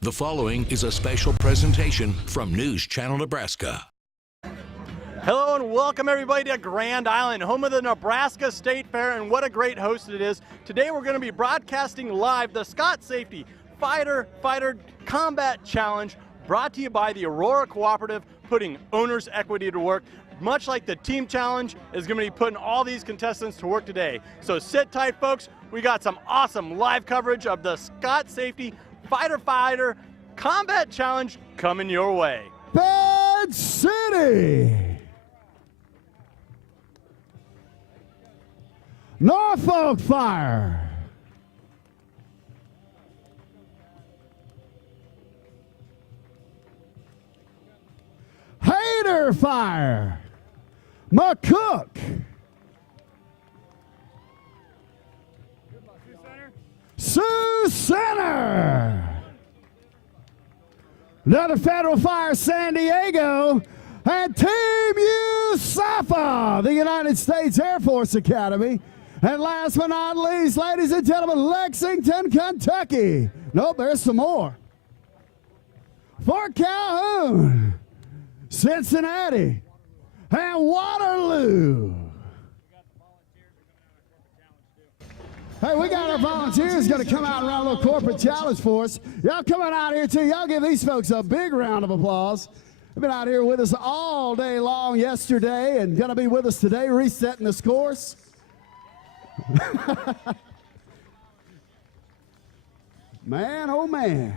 The following is a special presentation from News Channel Nebraska. Hello and welcome everybody to Grand Island, home of the Nebraska State Fair, and what a great host it is. Today we're going to be broadcasting live the Scott Safety Fighter Combat Challenge, brought to you by the Aurora Cooperative, putting owner's equity to work. Much like the team challenge is going to be putting all these contestants to work today. So sit tight, folks. We got some awesome live coverage of the Scott Safety Fighter Combat Challenge coming your way. Bad City, Norfolk Fire, Hayter Fire, McCook, Sioux Center, another Federal Fire San Diego, and Team USAFA, the United States Air Force Academy. And last but not least, ladies and gentlemen, Lexington, Kentucky. Nope, there's some more. Fort Calhoun, Cincinnati, and Waterloo. Hey, we got our volunteers going to come out and run a little corporate challenge for us. Y'all coming out here too. Y'all give these folks a big round of applause. They've been out here with us all day long yesterday and going to be with us today resetting this course. Man, oh man.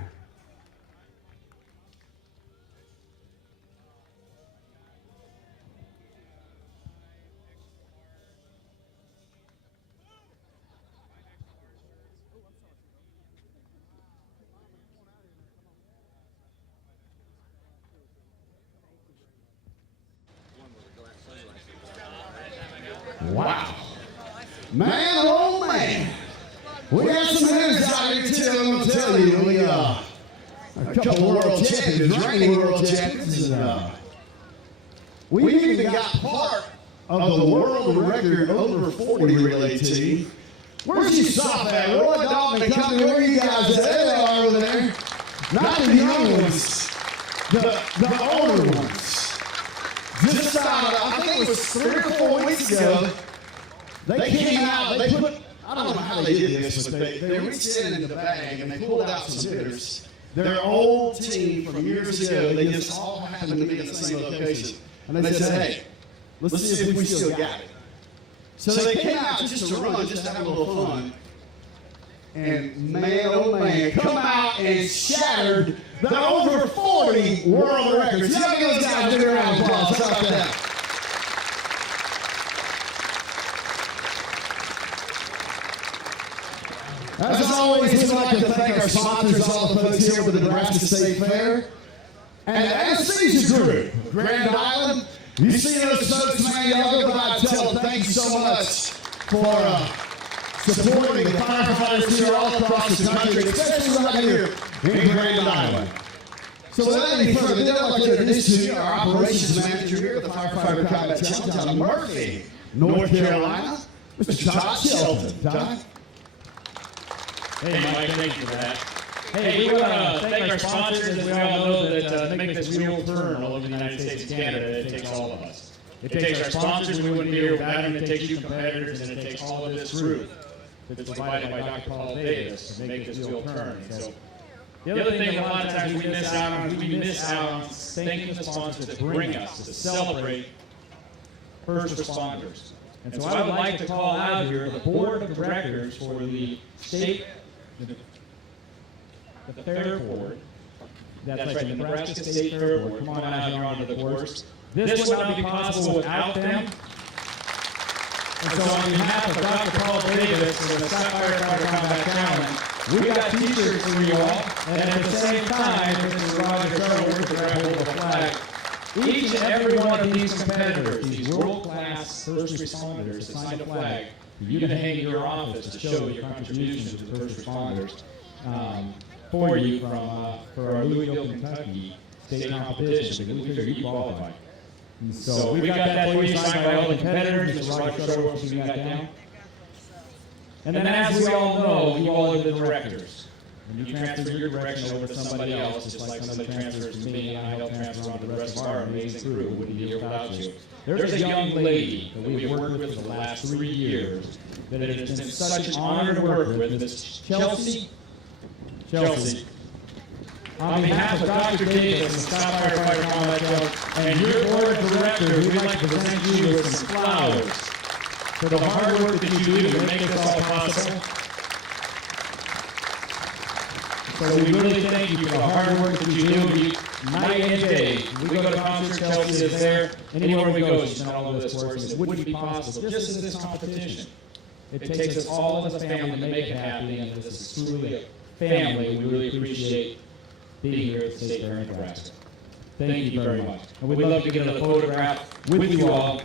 Wow. Man, oh man. We got some news out here too, I'm going to tell you. We a couple world champions, reigning world champions. And, we even got part of the world record over 40 relay team. Where's you stop at? Roy Dalton, come where you guys at? There they are over there. Not the young ones, the older ones. Just I think it was 3 or 4 weeks ago, they came out, they put, I don't know how they did this, but they reached in the bag and they pulled out some bitters. Their old team from years ago, they just all happened to be in the same location. And they said, hey, let's see if we still got it. So they came out just to run, just to have a little fun. And man, oh man, come out and shattered the over 40 world records. Y'all give those guys a big round of applause. How about that? As always, we'd like to thank our sponsors, all the folks here with the Nebraska State Fair. And the anesthesia group, Grand Island. You see those folks, man, y'all go by and tell them thank you so much for supporting the firefighters here all across the country, especially right here in Grand Island. So without any further ado, I'd like to introduce you our operations manager here at the Firefighter Combat Challenge out of Murphy, North Carolina, Mr. Todd Shelton. Todd? Hey, Mike, thank you for that. Hey, we want to thank our sponsors, as we all know that to make this wheel turn all over the United States and Canada, it takes all of us. It takes our sponsors, we wouldn't be here without them, it takes you competitors, and it takes all of this group that's provided by Dr. Paul Davis to make this wheel turn. And so, the other thing a lot of times we miss out on is thanking the sponsors that bring us to celebrate first responders. And so I would like to call out here the board of directors for the state, the Fair Board. That's right, the Nebraska State Fair Board. Come on out here onto the course. This would not be possible without them. And so on behalf of Dr. Paul Davis and the Scott Firefighter Combat Challenge, we got t-shirts for you all, and at the same time, Mr. Roger Trevor with the grab hold of the flag. Each and every one of these competitors, these world-class first responders, that signed a flag for you to hang in your office to show your contributions to the first responders for you for our Louisville, Kentucky state competition, because we figured you qualified. So we've got that for you, signed by all the competitors. Mr. Roger Trevor will that down. And then as we all know, you all are the directors. When you transfer your direction over to somebody else, just like somebody transfers to me, and I help transfer on to the rest of our amazing crew, it wouldn't be here without you. There's a young lady that we have worked with for the last 3 years that it has been such an honor to work with, Miss Chelsea. Chelsea. On behalf of Dr. Davis and Scott Firefighter Combat Club and your board of directors, we'd like to present you with some flowers for the hard work that you do to make this all possible. So we really thank you for the hard work that you do night and day. We go to concerts, Chelsea is there. Anywhere we go, she's done all of this for us. It wouldn't be possible just as this competition. It takes us all as a family to make it happen, and this is truly a family. We really appreciate being here at the State Fair in Nebraska. Thank you very much. And we'd love to get a photograph with you all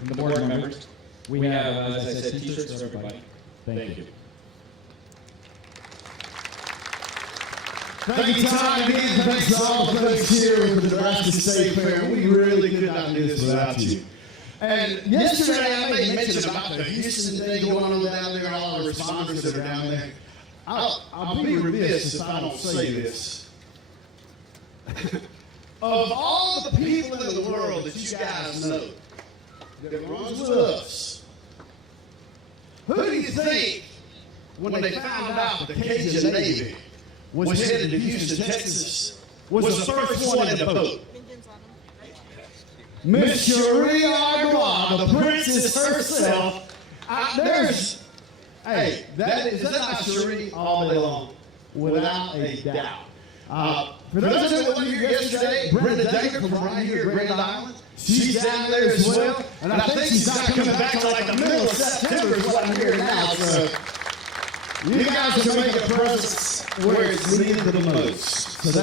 and the board members. We have, as I said, t-shirts for everybody. Thank you. Thank you, Todd. Again, thanks to all the folks here with the Nebraska State Fair. We really could not do this without you. And yesterday I made mention about the Houston thing going on down there, all the responders that are down there. I'll be remiss if I don't say this. Of all the people in the world that you guys know that runs with us, who do you think, when they found out that the Cajun Navy was headed to Houston, Texas, was the first one in the boat? Miss Cherie Ardois, the princess herself. Is that not Cherie all day long? Without a doubt. For those that wasn't here yesterday, Brenda Daker from right here at Grand Island, she's down there as well, and I think she's not coming back till like the middle of September is what I'm hearing now. So you guys are making a presence where it's needed the most. So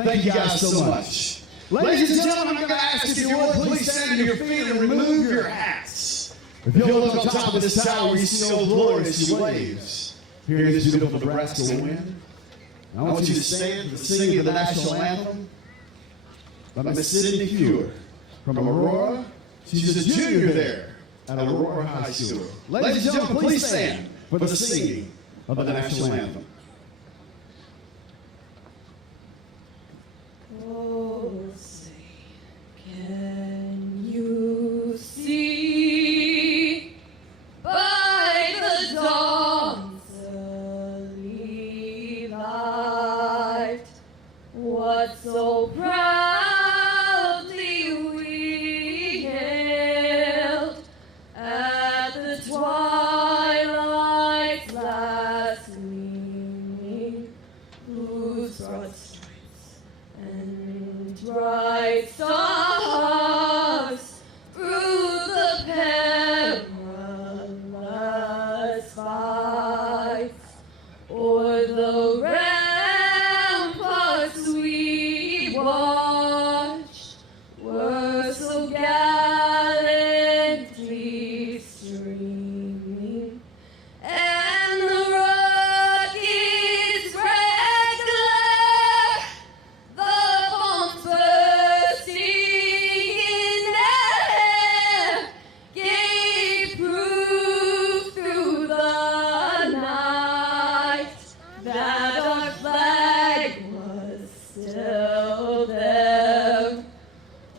thank you guys so much. Ladies and gentlemen, I'm going to ask if you would please stand to your feet and remove your hats. If you'll look on top of this tower, you see Old Glory as she waves. Here in this beautiful Nebraska wind. I want you to stand for the singing of the national anthem by Miss Sydney Fewer from Aurora. She's a junior there at Aurora High School. Ladies and gentlemen, please stand for the singing of the national anthem. Oh, say, can you see by the dawn's early light what so proudly we hailed at the twilight's last gleaming, whose broad stripes and bright stars through the perilous fights o'er the ramparts we watched were so gallantly streaming, and the rocket's red glare, the bombs bursting in air, gave proof through the night that our flag was still there.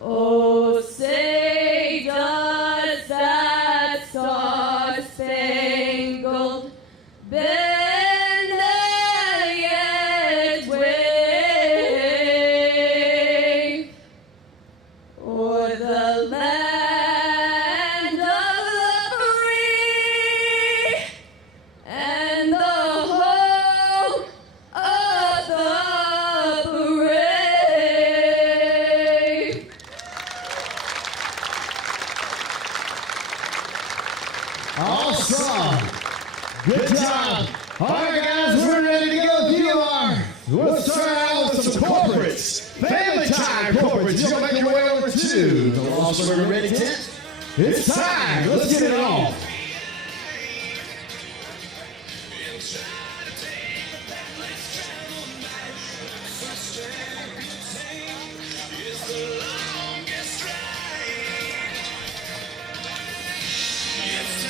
Oh, say does that star-spangled banner yet wave o'er the land of the free and the home of the brave? Awesome. Good job. All right, guys, we're ready to go. If you are, we'll start out with some corporates. Family time corporates. You'll make your way over to the Lost River Ready tent. It's time. Let's get it on.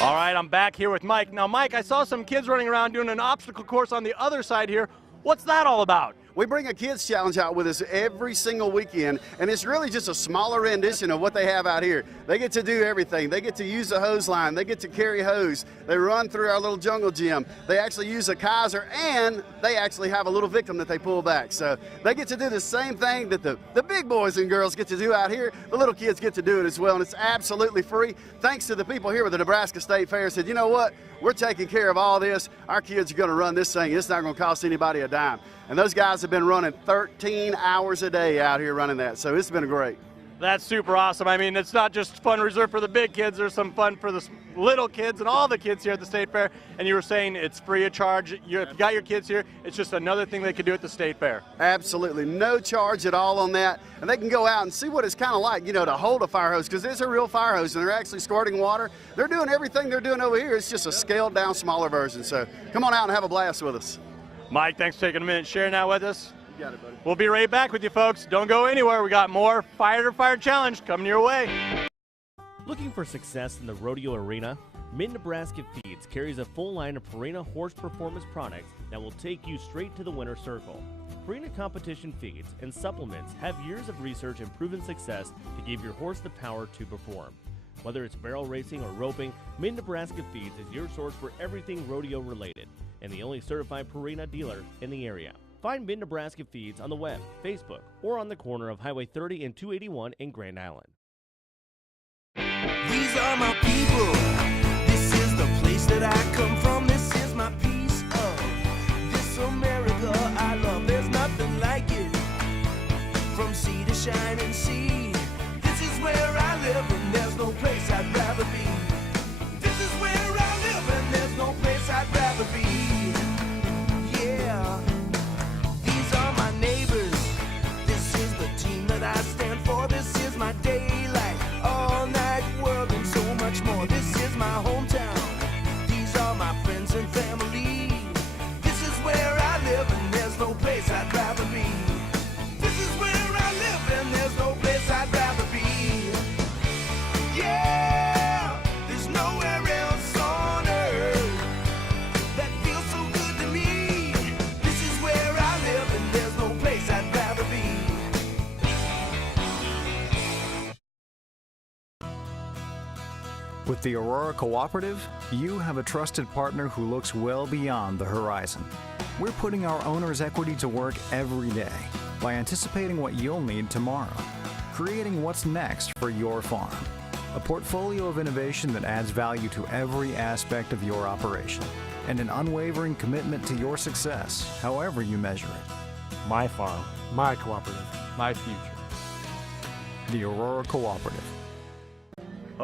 All right, I'm back here with Mike. Now, Mike, I saw some kids running around doing an obstacle course on the other side here. What's that all about? We bring a kids challenge out with us every single weekend, and it's really just a smaller rendition of what they have out here. They get to do everything. They get to use the hose line. They get to carry hose. They run through our little jungle gym. They actually use a Kaiser, and they actually have a little victim that they pull back. So they get to do the same thing that the big boys and girls get to do out here. The little kids get to do it as well, and it's absolutely free. Thanks to the people here with the Nebraska State Fair said, you know what? We're taking care of all this. Our kids are going to run this thing. It's not going to cost anybody a dime. And those guys have been running 13 hours a day out here running that. So it's been great. That's super awesome. I mean, it's not just fun reserved for the big kids. There's some fun for the little kids and all the kids here at the State Fair. And you were saying it's free of charge. If you got your kids here, it's just another thing they can do at the State Fair. Absolutely. No charge at all on that. And they can go out and see what it's kind of like, you know, to hold a fire hose, because it's a real fire hose and they're actually squirting water. They're doing everything they're doing over here. It's just a scaled down, smaller version. So come on out and have a blast with us. Mike, thanks for taking a minute sharing that with us. You got it, buddy. We'll be right back with you folks. Don't go anywhere. We got more Fighter Fire Challenge coming your way. Looking for success in the rodeo arena? Mid-Nebraska Feeds carries a full line of Purina horse performance products that will take you straight to the winner's circle. Purina competition feeds and supplements have years of research and proven success to give your horse the power to perform. Whether it's barrel racing or roping, Mid-Nebraska Feeds is your source for everything rodeo related and the only certified Purina dealer in the area. Find Mid-Nebraska Feeds on the web, Facebook, or on the corner of Highway 30 and 281 in Grand Island. These are my people. This is the place that I come from. This is my piece of this America I love. There's nothing like it. From sea to shining sea. This is where I live and there's no place I'd rather be. This is where I live and there's no place I'd rather be. Yeah. These are my neighbors. This is the team that I stand for. This is my daylight, all night world and so much more. This is my hometown. These are my friends and family. This is where I live and there's no place I'd rather be. This is where I live and there's no place I'd rather be. Yeah, there's nowhere else on earth that feels so good to me. This is where I live and there's no place I'd rather be. With the Aurora Cooperative, you have a trusted partner who looks well beyond the horizon. We're putting our owner's equity to work every day by anticipating what you'll need tomorrow, creating what's next for your farm. A portfolio of innovation that adds value to every aspect of your operation, and an unwavering commitment to your success, however you measure it. My farm, my cooperative, my future. The Aurora Cooperative.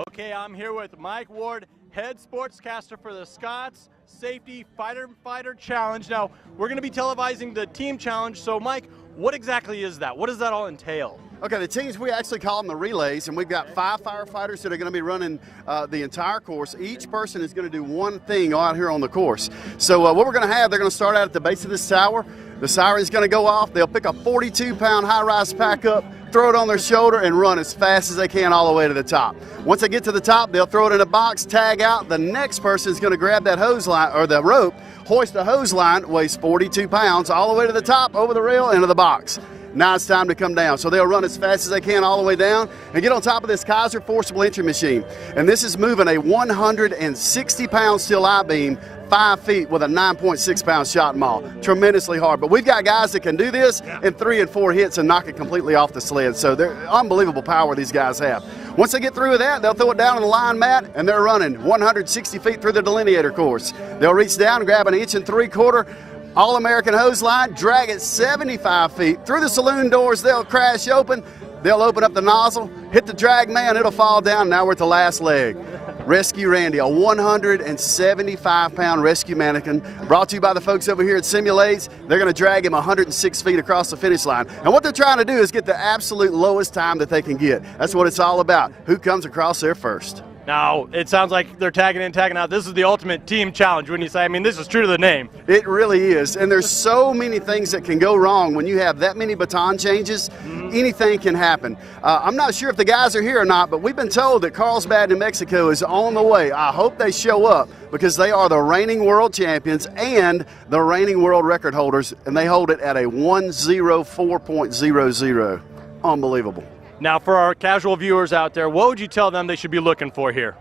Okay, I'm here with Mike Ward, head sportscaster for the Scots Safety Fighter Challenge. Now, we're going to be televising the team challenge. So, Mike, what exactly is that? What does that all entail? Okay, the teams, we actually call them the relays, and we've got 5 firefighters that are going to be running the entire course. Each person is going to do one thing out here on the course. So what we're going to have, they're going to start out at the base of this tower. The siren's going to go off. They'll pick a 42-pound high-rise pack up, throw it on their shoulder, and run as fast as they can all the way to the top. Once they get to the top, they'll throw it in a box, tag out. The next person is going to grab that hose line or the rope, hoist the hose line, weighs 42 pounds, all the way to the top, over the rail, into the box. Now it's time to come down. So they'll run as fast as they can all the way down and get on top of this Kaiser forcible entry machine. And this is moving a 160-pound steel I-beam 5 feet with a 9.6-pound shot maul. Tremendously hard. But we've got guys that can do this in 3 and 4 hits and knock it completely off the sled. So they're unbelievable power these guys have. Once they get through with that, they'll throw it down on the line mat, and they're running 160 feet through the delineator course. They'll reach down, grab an 1 3/4 All-American hose line, drag it 75 feet. Through the saloon doors, they'll crash open. They'll open up the nozzle, hit the drag man, it'll fall down. Now we're at the last leg. Rescue Randy, a 175-pound rescue mannequin, brought to you by the folks over here at Simulates. They're going to drag him 106 feet across the finish line. And what they're trying to do is get the absolute lowest time that they can get. That's what it's all about. Who comes across there first? Now, it sounds like they're tagging in, tagging out. This is the ultimate team challenge, wouldn't you say? I mean, this is true to the name. It really is. And there's so many things that can go wrong when you have that many baton changes. Anything can happen. I'm not sure if the guys are here or not, but we've been told that Carlsbad, New Mexico is on the way. I hope they show up because they are the reigning world champions and the reigning world record holders, and they hold it at a 1:04.00. Unbelievable. Now, for our casual viewers out there, what would you tell them they should be looking for here?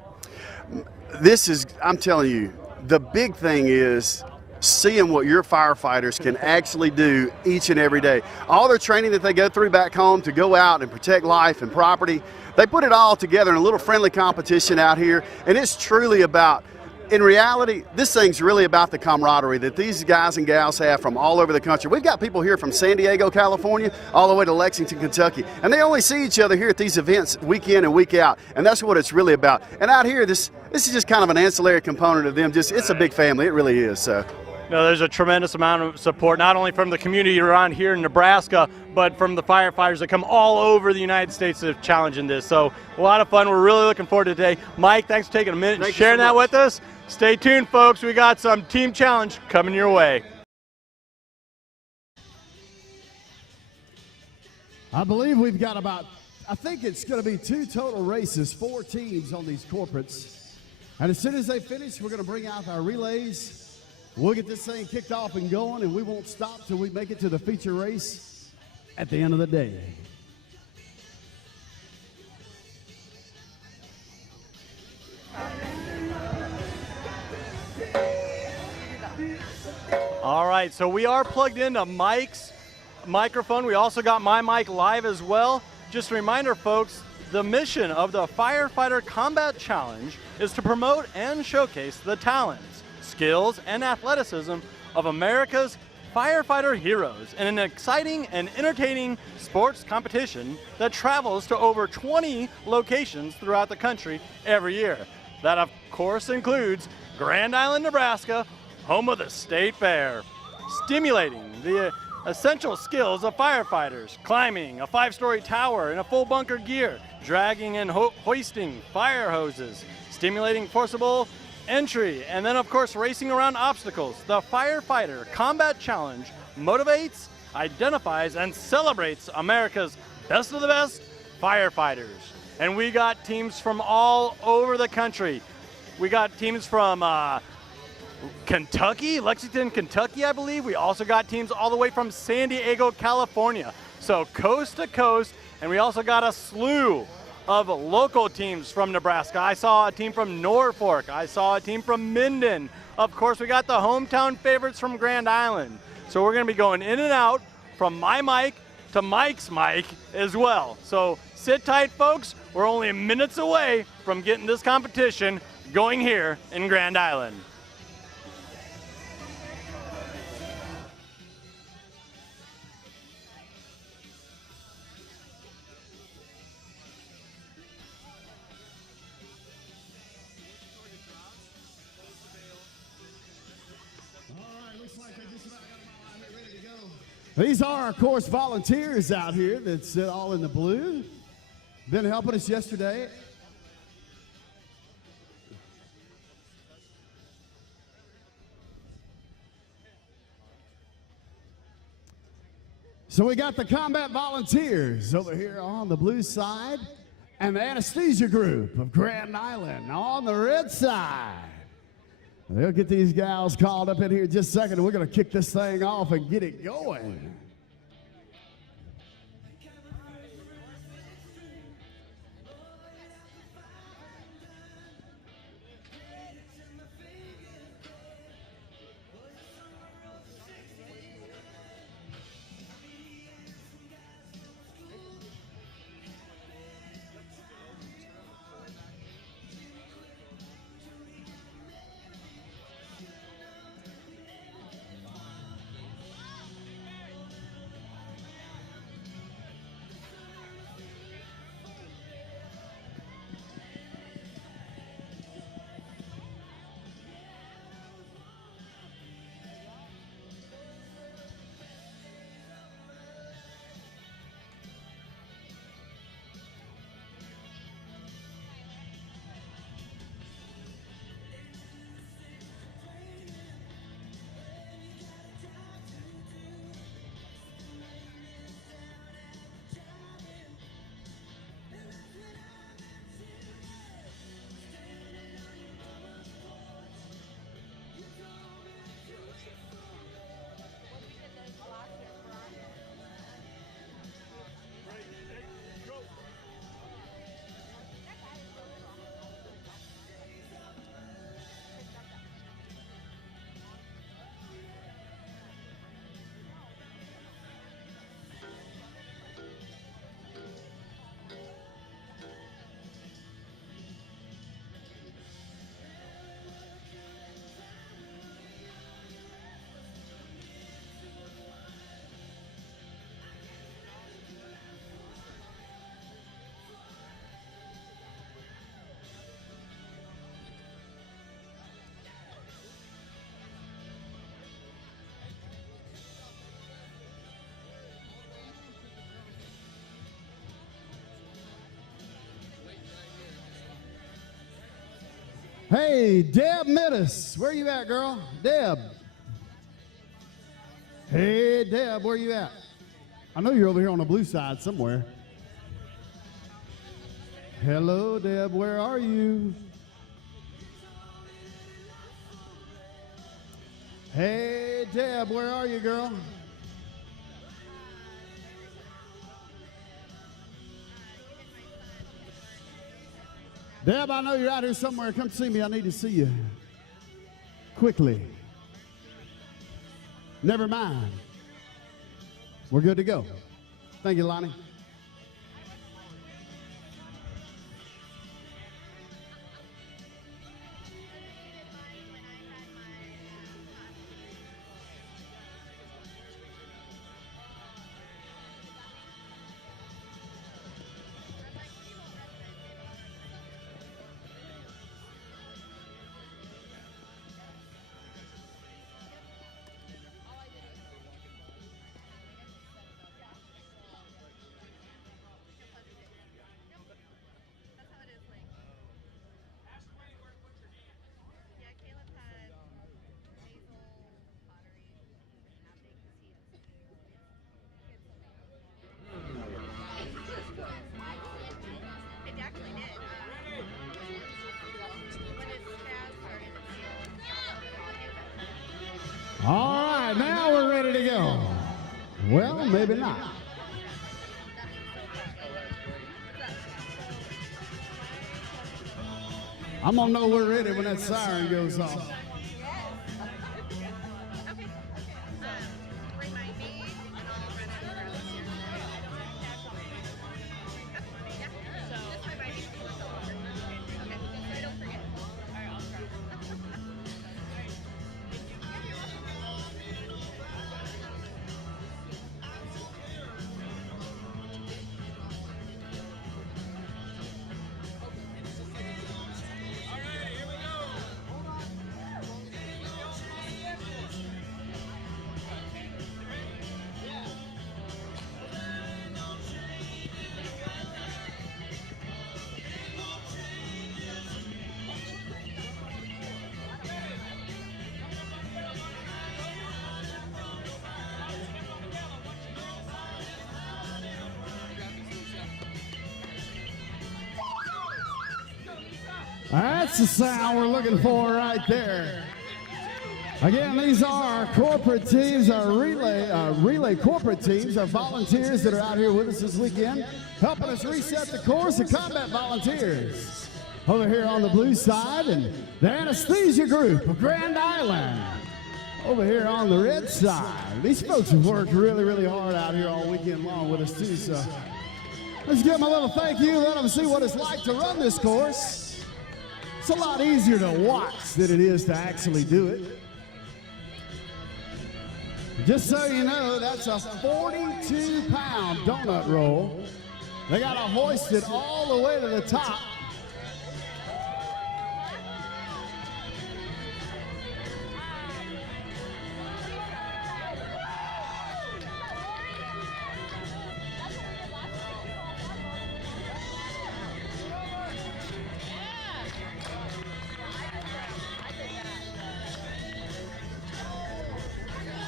I'm telling you, the big thing is seeing what your firefighters can actually do each and every day. All their training that they go through back home to go out and protect life and property, they put it all together in a little friendly competition out here, and it's truly about, in reality, this thing's really about the camaraderie that these guys and gals have from all over the country. We've got people here from San Diego, California, all the way to Lexington, Kentucky, and they only see each other here at these events week in and week out, and that's what it's really about. And out here, this is just kind of an ancillary component of them. It's a big family. It really is. So. No, there's a tremendous amount of support, not only from the community around here in Nebraska, but from the firefighters that come all over the United States to challenge in this. So a lot of fun. We're really looking forward to today. Mike, thanks for taking a minute and sharing that with us. Stay tuned, folks. We got some team challenge coming your way. I believe we've got I think it's going to be 2 total races, 4 teams on these corporates. And as soon as they finish, we're going to bring out our relays. We'll get this thing kicked off and going, and we won't stop till we make it to the feature race at the end of the day. All right, so we are plugged into Mike's microphone. We also got my mic live as well. Just a reminder, folks, the mission of the Firefighter Combat Challenge is to promote and showcase the talents, skills, and athleticism of America's firefighter heroes in an exciting and entertaining sports competition that travels to over 20 locations throughout the country every year. That, of course, includes Grand Island, Nebraska, home of the State Fair, stimulating the essential skills of firefighters, climbing a 5-story tower in a full bunker gear, dragging and hoisting fire hoses, stimulating forcible entry, and then, of course, racing around obstacles. The Firefighter Combat Challenge motivates, identifies, and celebrates America's best of the best firefighters. And we got teams from all over the country. We got teams from Kentucky, Lexington, Kentucky, I believe. We also got teams all the way from San Diego, California. So coast to coast, and we also got a slew of local teams from Nebraska. I saw a team from Norfolk. I saw a team from Minden. Of course, we got the hometown favorites from Grand Island. So we're going to be going in and out from my mic to Mike's mic as well. So sit tight, folks. We're only minutes away from getting this competition going here in Grand Island. These are, of course, volunteers out here that sit all in the blue. Been helping us yesterday. So we got the combat volunteers over here on the blue side and the anesthesia group of Grand Island on the red side. They'll get these gals called up in here in just a second, and we're going to kick this thing off and get it going. Hey, Deb Mittis, where you at, girl? Deb. Hey, Deb, where you at? I know you're over here on the blue side somewhere. Hello, Deb, where are you? Hey, Deb, where are you, girl? Deb, I know you're out here somewhere. Come see me. I need to see you. Quickly. Never mind. We're good to go. Thank you, Lonnie. All right, now we're ready to go. Well, maybe not. I'm gonna know we're ready when that siren goes off. That's the sound we're looking for right there. Again, these are our corporate teams, our relay corporate teams, our volunteers that are out here with us this weekend, helping us reset the course, the combat volunteers. Over here on the blue side, and the anesthesia group of Grand Island. Over here on the red side. These folks have worked really, really hard out here all weekend long with us too, so let's give them a little thank you, let them see what it's like to run this course. It's a lot easier to watch than it is to actually do it. Just so you know, that's a 42-pound donut roll. They got to hoist it all the way to the top.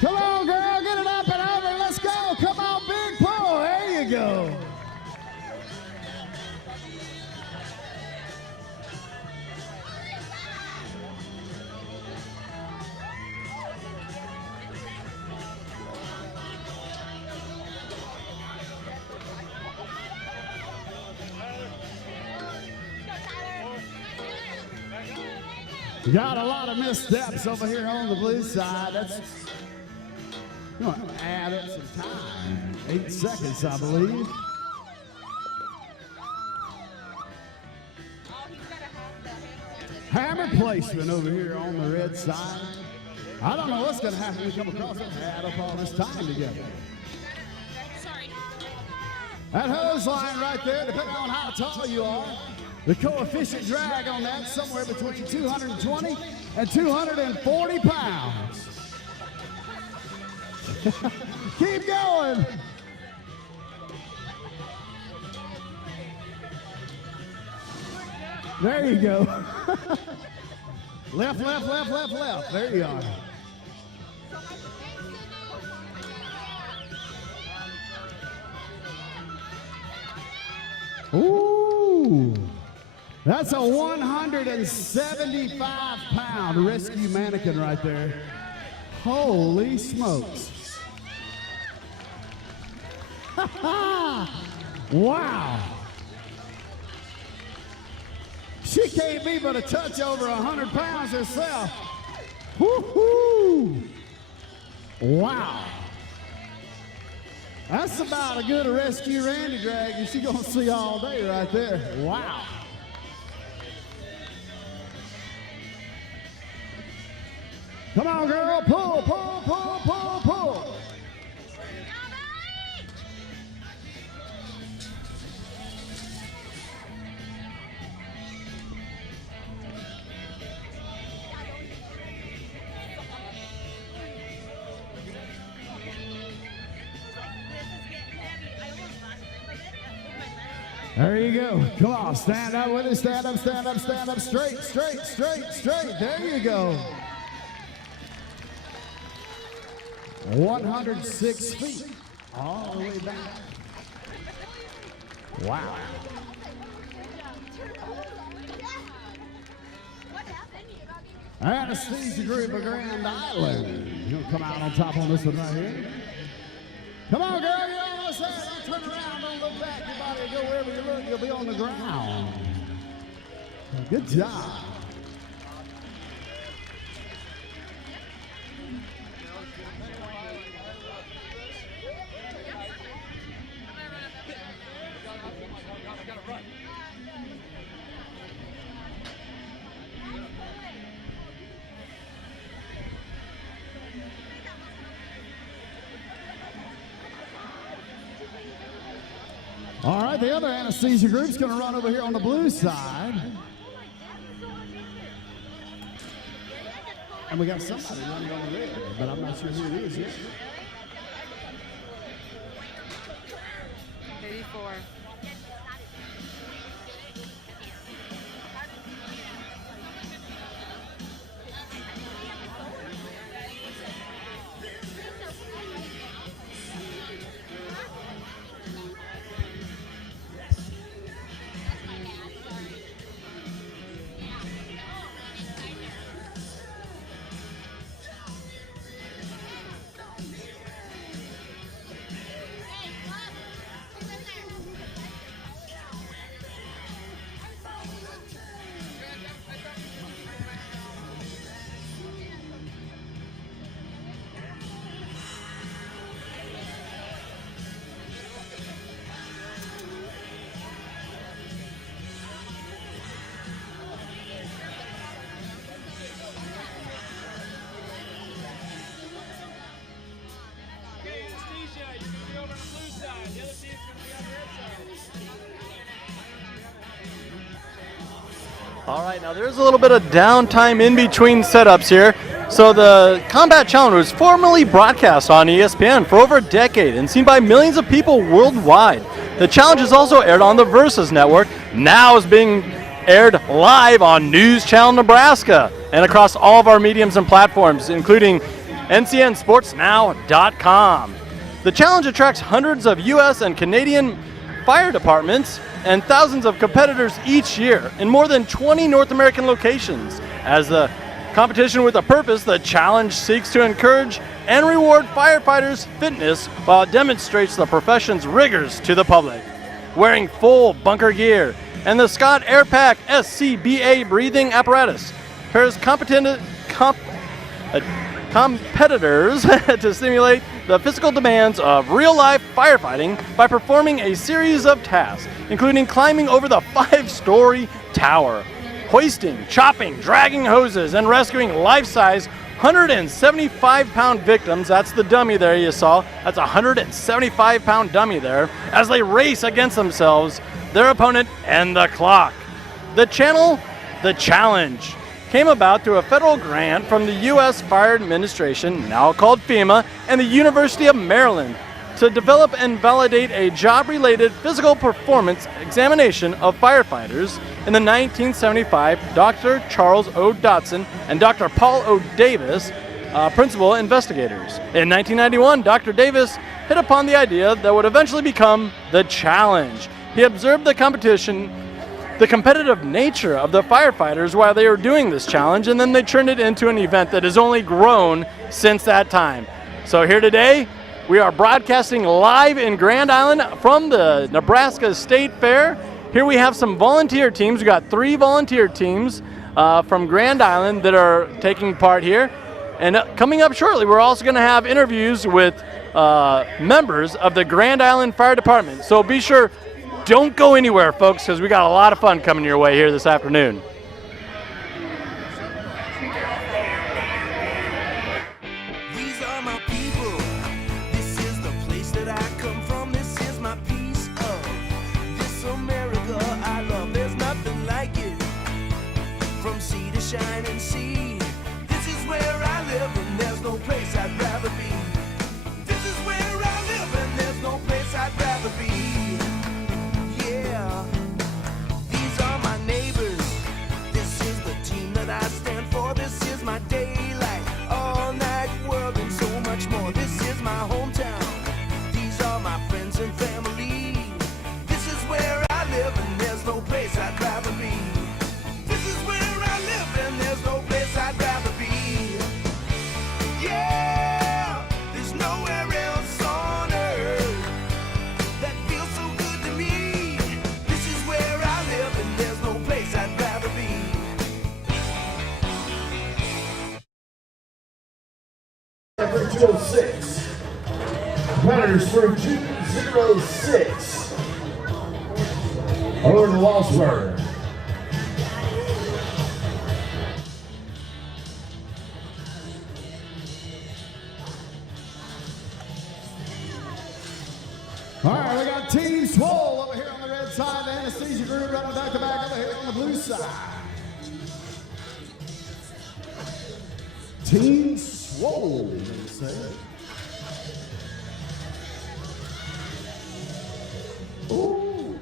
Come on, girl, get it up and over. Let's go. Come on, big pull. There you go. You got a lot of missteps over here on the blue side. That's you want to add up some time. 8 seconds, I believe. Hammer placement over here on the red side. I don't know what's going to happen when we come across it. Add up all this time together. That hose line right there, depending on how tall you are, the coefficient drag on that somewhere between 220 and 240 pounds. Keep going. There you go. Left, left, left, left, left. There you are. Ooh, that's a 175-pound rescue mannequin right there. Holy smokes. Wow. She can't be but a touch over 100 pounds herself. Woo-hoo. Wow. That's about a good rescue Randy drag as she's gonna see all day right there. Wow. Come on, girl, pull, pull, pull, pull, pull. There you go. Come on, stand up with it. Stand up, stand up, stand up. Straight, straight, straight, straight. There you go. 106 feet. All the way back. Wow. Anesthesia group of Grand Island. You'll come out on top on this one right here. Come on, girl. You're on this side. Turn around. Don't look back. Your body will go wherever you look. You'll be on the ground. Good job. All right, the other anesthesia group's going to run over here on the blue side. And we got somebody running on the red, but I'm not sure who it is yet. 84. All right, now there's a little bit of downtime in between setups here. So the Combat Challenge was formerly broadcast on ESPN for over a decade and seen by millions of people worldwide. The challenge is also aired on the Versus Network, now is being aired live on News Channel Nebraska and across all of our mediums and platforms, including ncnsportsnow.com. The challenge attracts hundreds of U.S. and Canadian fire departments and thousands of competitors each year in more than 20 North American locations. As the competition with a purpose, the challenge seeks to encourage and reward firefighters' fitness while it demonstrates the profession's rigors to the public. Wearing full bunker gear and the Scott AirPack SCBA breathing apparatus pairs competitors to stimulate the physical demands of real-life firefighting by performing a series of tasks, including climbing over the 5-story tower, hoisting, chopping, dragging hoses, and rescuing life-size 175-pound victims. That's the dummy there you saw. That's a 175-pound dummy there, as they race against themselves, their opponent, and the clock. The challenge came about through a federal grant from the U.S. Fire Administration, now called FEMA, and the University of Maryland. to develop and validate a job-related physical performance examination of firefighters in the 1975 Dr. Charles O. Dodson and Dr. Paul O. Davis principal investigators. In 1991, Dr. Davis hit upon the idea that would eventually become the challenge. He observed the competitive nature of the firefighters while they were doing this challenge, and then they turned it into an event that has only grown since that time. So here today, we are broadcasting live in Grand Island from the Nebraska State Fair. Here we have some volunteer teams. We got 3 volunteer teams from Grand Island that are taking part here. And coming up shortly, we're also going to have interviews with members of the Grand Island Fire Department. So be sure, don't go anywhere, folks, because we got a lot of fun coming your way here this afternoon. These are my people. This is the place that I come from. This is my piece of this America I love. There's nothing like it. From sea to shining sea. This is where I live, and there's no place I'd rather be. This is where I live, and there's no place I'd rather be. Yeah. These are my neighbors. This is the team that I stand for. This is my daylight, all night world, and so much more. This is my hometown. These are my friends and family. This is where I live, and there's no place I'd rather be. This is where I live, and there's no place I'd rather be. Yeah, there's nowhere else on earth that feels so good to me. This is where I live, and there's no place I'd rather be. For 206. Predators for 206. Over to Walsburg. All right, we got Team Swole over here on the red side. The anesthesia group running back to back over here on the blue side. Team Swole, they say. Ooh.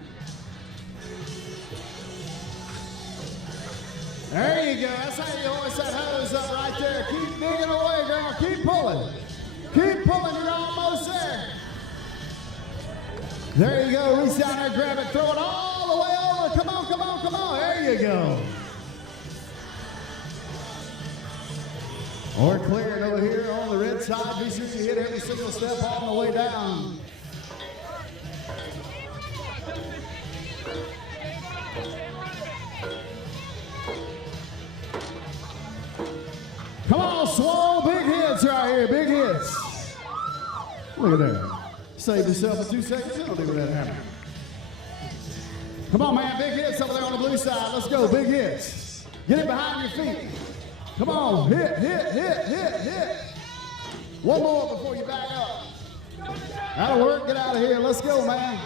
There you go. That's how you hoist that hose up right there. Keep digging away, girl. Keep pulling. Keep pulling. You're almost there. There you go. Reach down there, grab it, throw it all the way over. Come on, come on, come on. There you go. Or clearing over here on the red side. Be sure you hit every single step all the way down. Come on, Swole. Big hits right here. Big hits. Look at that. Save yourself for 2 seconds. It'll do that hammer. Come on, man. Big hits over there on the blue side. Let's go. Big hits. Get it behind your feet. Come on. Hit, hit, hit, hit, hit. One more before you back up. That'll work. Get out of here. Let's go, man.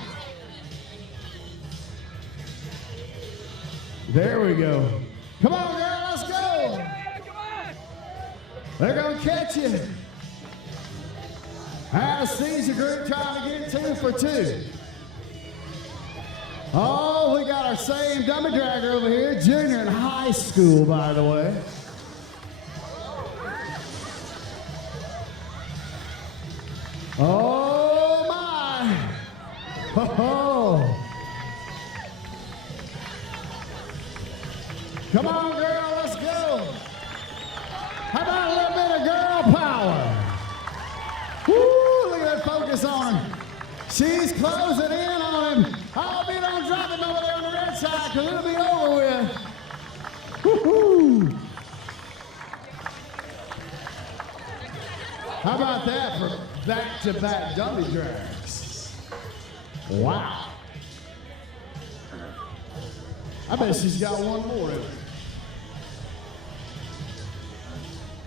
There we go. Come on, girl. Let's go. They're going to catch you. Anesthesia group trying to get 2 for 2. Oh, we got our same dummy dragger over here, junior in high school, by the way. Oh, my. Oh. Come on, girl, let's go. How about a little bit of girl power? Woo, look at that focus on her. She's closing in on him. I hope you don't drop him over there on the red side, because it'll be over with. Woo-hoo. How about that for back-to-back dummy drags? Wow. I bet she's got one more in her.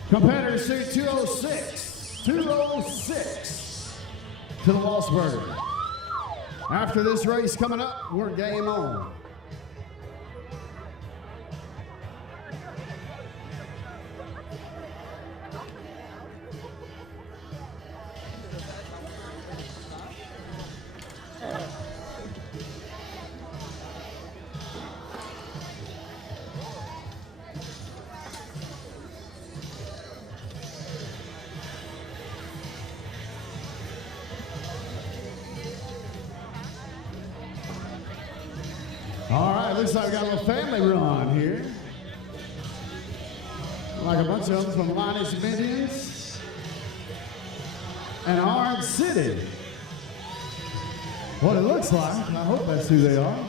Competitor suit 206. 206 to the Walsburg. After this race coming up, we're game on. All right, looks like we got a little family run here. Like a bunch of them from Linus Minions and Orange City. What it looks like, I hope that's who they are.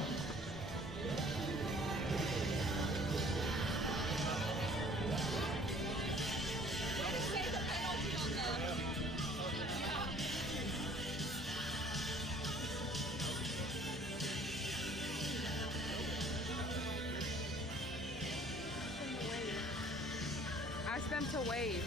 Ask them to wave.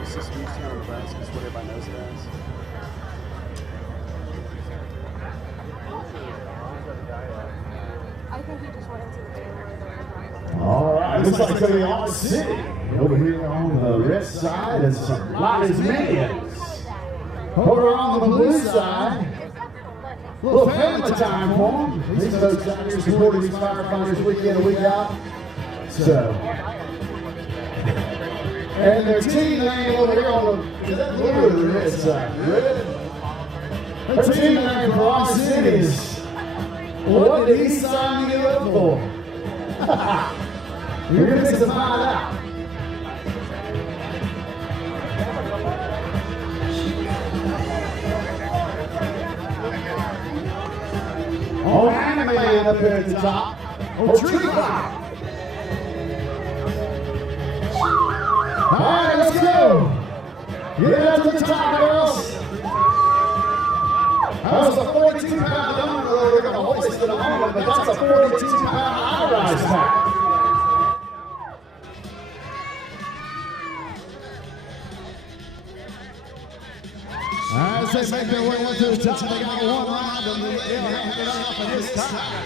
This is Newstown, Nebraska, is what everybody knows it as. I think he just went into the game. All right, looks like it's going to be Orange City. Over here on the red side is some Linus Minions. Over on the blue side, a little family time for them. These folks out here supporting these firefighters week in and week out. So, and their team name over here on the, is that blue or the red side? Red? Their team name for Orange City is, what did he sign you up for? You're going to fix to find out. Oh, Anime Man up here at the top. Oh, Tree Cloud. All right, let's go. Get it up to the top, girls. That was a 42-pound donut roll. We're going to hoist it on, but that's a 42-pound high-rise pack. All right, so they make their way up to the top. They got one round and they hand it off at this time.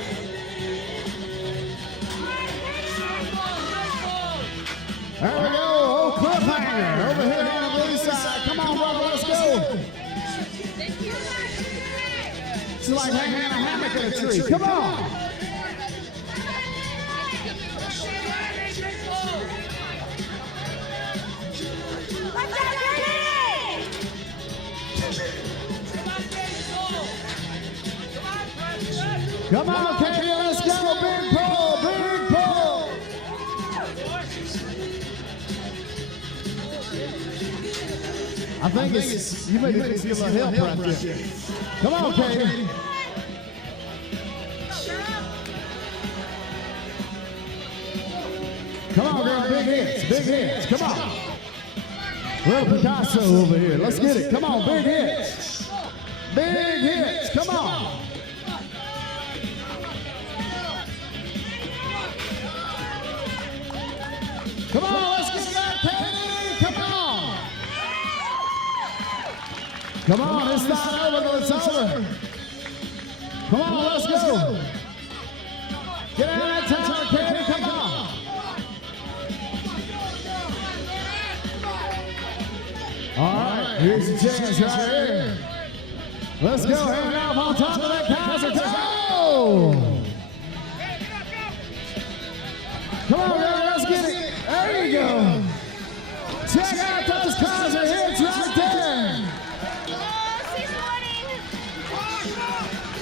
There we go. Oh, cliffhanger over here on the blue side. Come on, brother, let's go. It's like hanging in a hammock in a tree. Come on. Come on, Katie, let's go. Big pull, big pull. I think it's, you may need to give a help right there. Come on, Katie. Come on, girl, big hits, big hits. Come on. Little Picasso over here. Let's get it. Come on, big hits. Big hits. Come on. Come on, let's get that, Katie. Come on. Come on, it's not over till it's over. Come on, let's go. Get out of that tower, Katie. Come on. All right, here's the chance right here. Let's go. Hang off on top of that Kaiser. Go! Come on, girl, let's get it. There you go. Check out those Kaiser hits right there.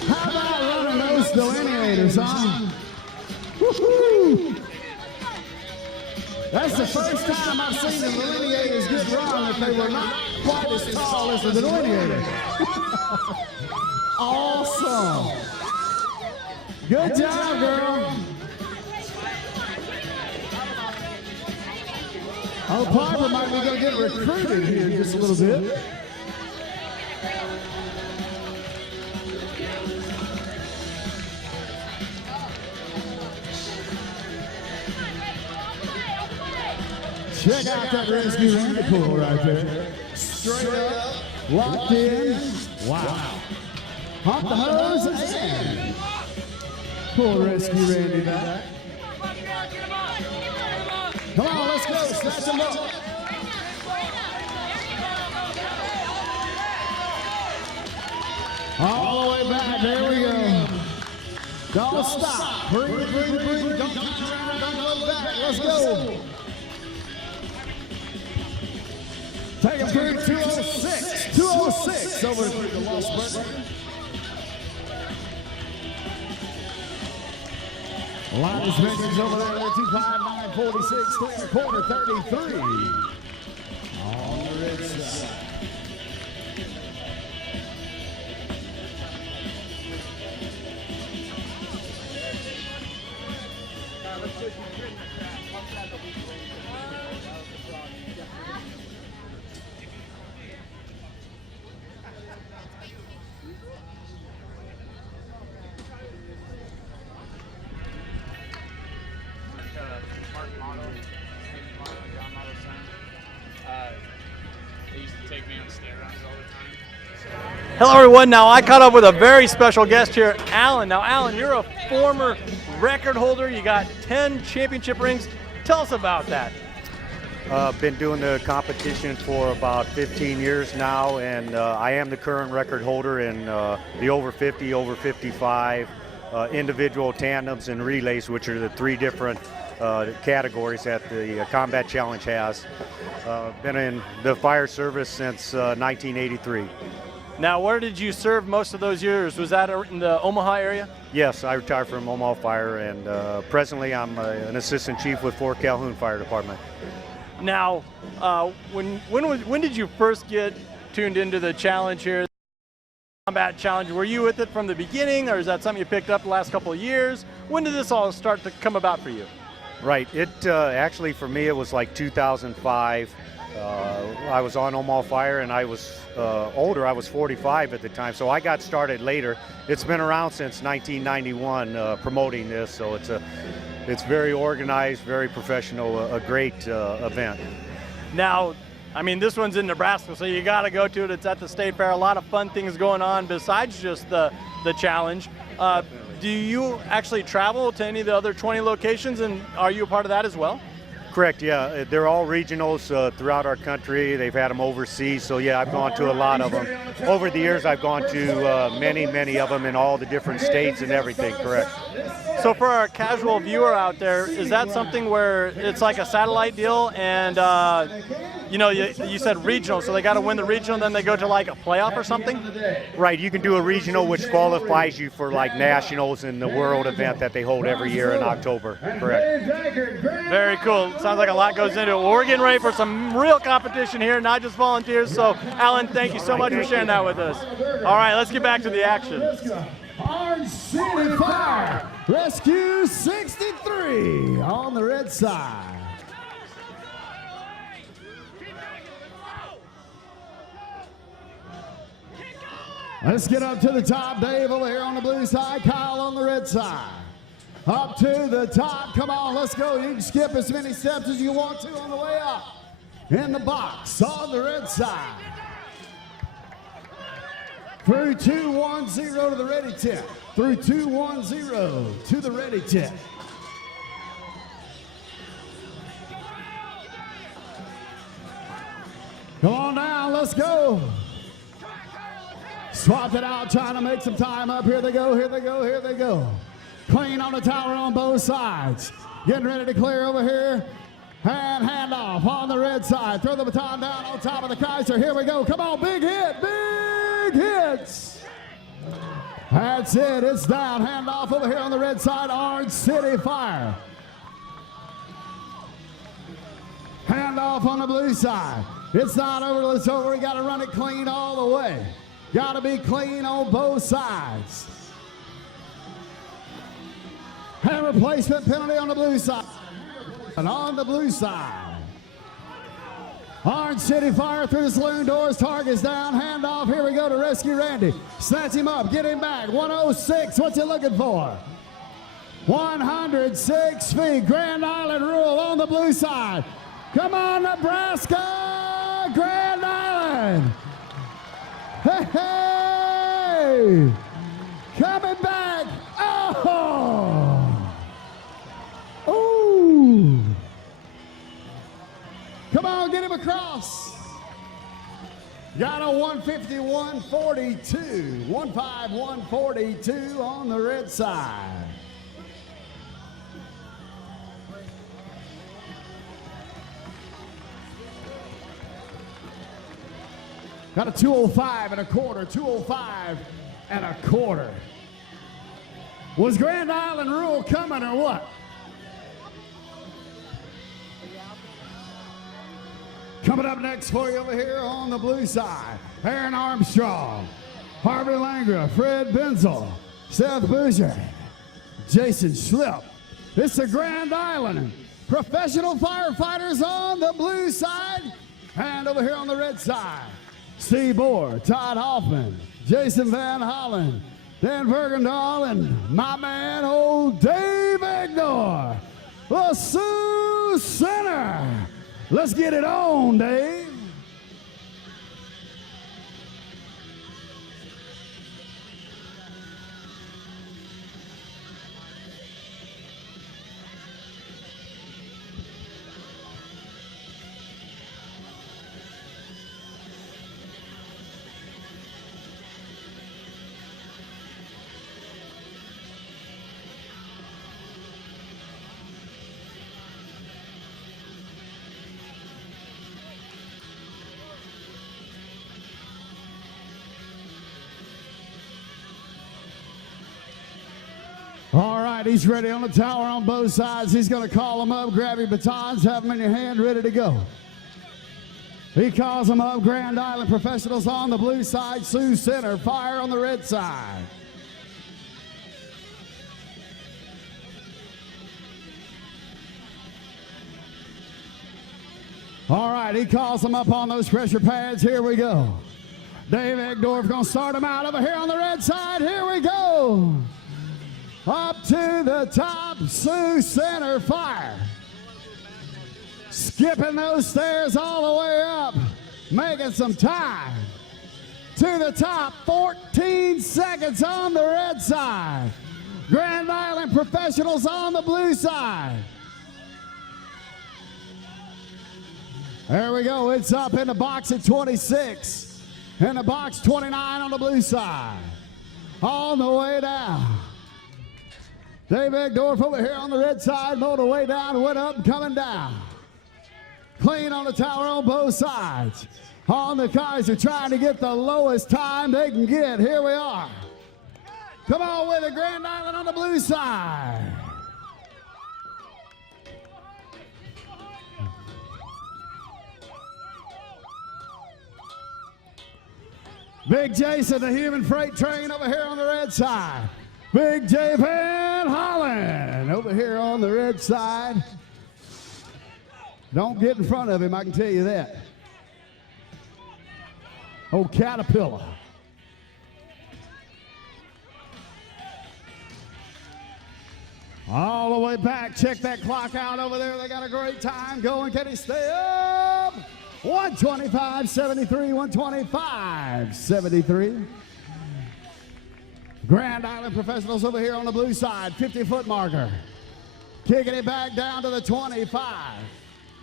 How about running those delineators, huh? Woo-hoo! That's the first time I've seen the delineators get run if they were not quite as tall as the delineator. Awesome. Good job, girl. Oh, Piper might be going to get recruited here in just a little bit. Check out that rescue pool right there. Straight up. locked in. Wow. Pump the hose and pull rescue Randy back. Come on, let's go. Snatch them up. All the way back. There we go. Don't stop. Breathe, breathe, breathe. Don't touch around. Don't go back. Let's go. Take him through 206. 206 over the Lost Burger. Linus Vickers over there at 259.46, 3 1/4, 33. On the red side. They used to take me on steroids all the time. Hello, everyone. Now, I caught up with a very special guest here, Alan. Now, Alan, you're a former record holder. You got 10 championship rings. Tell us about that. Been doing the competition for about 15 years now, and I am the current record holder in the over 50, over 55, individual tandems and relays, which are the three different categories that the Combat Challenge has. Been in the fire service since 1983. Now, where did you serve most of those years? Was that in the Omaha area? Yes, I retired from Omaha Fire, and presently I'm an assistant chief with Fort Calhoun Fire Department. Now, when did you first get tuned into the challenge here, Combat Challenge? Were you with it from the beginning, or is that something you picked up the last couple of years? When did this all start to come about for you? Right. It actually, for me, it was like 2005. I was on Omaha Fire, and I was older. I was 45 at the time, so I got started later. It's been around since 1991 promoting this, so it's very organized, very professional, a great event. Now, I mean, this one's in Nebraska, so you got to go to it. It's at the State Fair. A lot of fun things going on besides just the challenge. Do you actually travel to any of the other 20 locations, and are you a part of that as well? Correct, yeah. They're all regionals throughout our country. They've had them overseas, so yeah, I've gone to a lot of them. Over the years, I've gone to many of them in all the different states and everything, correct. So for our casual viewer out there, is that something where it's like a satellite deal and, you know, you said regional, so they got to win the regional and then they go to like a playoff or something? Right, you can do a regional which qualifies you for like nationals and the world event that they hold every year in October, correct. Very cool. Sounds like a lot goes into it. Well, we're getting ready for some real competition here, not just volunteers. So, Alan, thank you so much for sharing that with us. All right, let's get back to the action. Orange City Fire Rescue 63 on the red side. Let's get up to the top. Dave over here on the blue side, Kyle on the red side. Up to the top. Come on, let's go. You can skip as many steps as you want to on the way up. In the box on the red side. Through 210 to the ready tip. Through 210 to the ready tip. Come on down, let's go. Swap it out, trying to make some time up. Here they go, here they go, here they go. Clean on the tower on both sides. Getting ready to clear over here. And handoff on the red side. Throw the baton down on top of the Kaiser. Here we go. Come on, big hit, big hits. That's it, it's down. Handoff over here on the red side. Orange City Fire. Handoff on the blue side. It's not over, it's over. We got to run it clean all the way. Got to be clean on both sides. And replacement penalty on the blue side. And on the blue side. Orange City Fire through the saloon doors. Target's down. Handoff. Here we go to rescue Randy. Snatch him up. Get him back. 106. What's he looking for? 106 feet. Grand Island rule on the blue side. Come on, Nebraska. Grand Island. Hey, hey! Coming back. Oh! Ooh! Come on, get him across. Got a 151.42. 151.42 on the red side. Got a 205 and a quarter, 205 and a quarter. Was Grand Island Rule coming or what? Coming up next for you over here on the blue side, Aaron Armstrong, Harvey Langra, Fred Benzel, Seth Boucher, Jason Schlipp. It's the Grand Island professional firefighters on the blue side, and over here on the red side, Steve Moore, Todd Hoffman, Jason Van Hollen, Dan Bergendahl, and my man, old Dave Egdor, the Sioux Center. Let's get it on, Dave. All right, he's ready on the tower on both sides. He's going to call them up, grab your batons, have them in your hand, ready to go. He calls them up, Grand Island professionals on the blue side, Sioux Center, fire on the red side. All right, he calls them up on those pressure pads. Here we go. Dave Egdorf going to start them out over here on the red side. Here we go. Up to the top, Sioux Center fire. Skipping those stairs all the way up, making some time. To the top, 14 seconds on the red side. Grand Island professionals on the blue side. There we go, it's up in the box at 26. In the box 29 on the blue side. On the way down. Dave Egdorf over here on the red side, mowed the way down, went up and coming down. Clean on the tower on both sides. On the Kaiser trying to get the lowest time they can get. Here we are. Come on with the Grand Island on the blue side. Big Jason, the human freight train over here on the red side. Big J Van Hollen over here on the red side. Don't get in front of him, I can tell you that. Old Caterpillar. All the way back, check that clock out over there. They got a great time going. Can he stay up? 125.73, 125.73. Grand Island professionals over here on the blue side, 50-foot marker. Kicking it back down to the 25.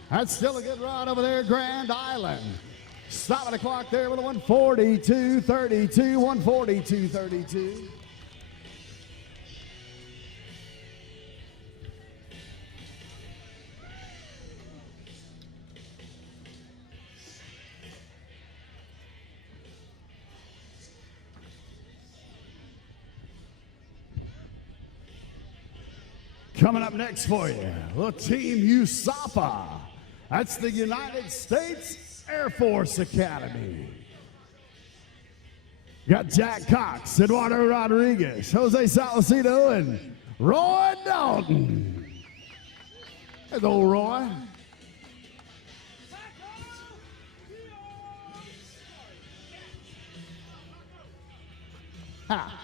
That's still a good run over there, Grand Island. Stopping the clock there with a 142.32, 142.32. Coming up next for you, the Team USAPA. That's the United States Air Force Academy. Got Jack Cox, Eduardo Rodriguez, Jose Salacito, and Roy Dalton. There's old Roy. Ha.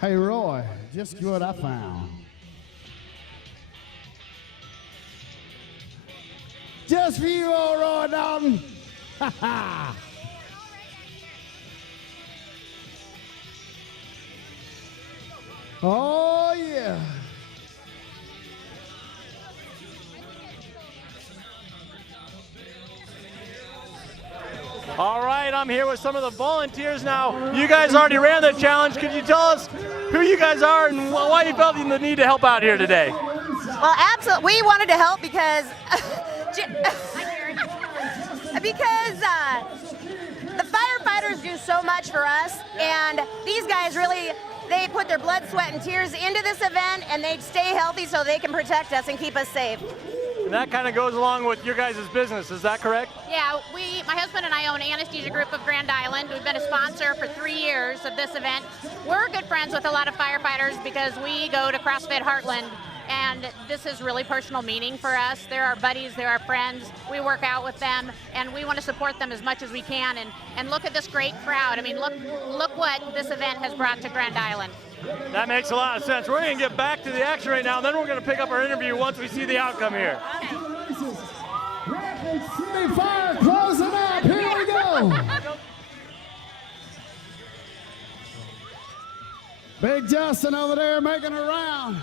Hey, Roy, just what I found. Just for you, old Roy Dalton. Ha ha. Oh, yeah. All right, I'm here with some of the volunteers now. You guys already ran the challenge. Could you tell us who you guys are and why you felt the need to help out here today? Well, absolutely. We wanted to help because the firefighters do so much for us, and these guys really, they put their blood, sweat, and tears into this event, and they stay healthy so they can protect us and keep us safe. And that kind of goes along with your guys' business, is that correct? Yeah, my husband and I own Anesthesia Group of Grand Island. We've been a sponsor for 3 years of this event. We're good friends with a lot of firefighters because we go to CrossFit Heartland, and this is really personal meaning for us. They're our buddies, they're our friends. We work out with them, and we want to support them as much as we can. And look at this great crowd. I mean, look what this event has brought to Grand Island. That makes a lot of sense. We're going to get back to the action right now, and then we're going to pick up our interview once we see the outcome here. Rapid City Fire closing up. Here we go. Big Justin over there making a round.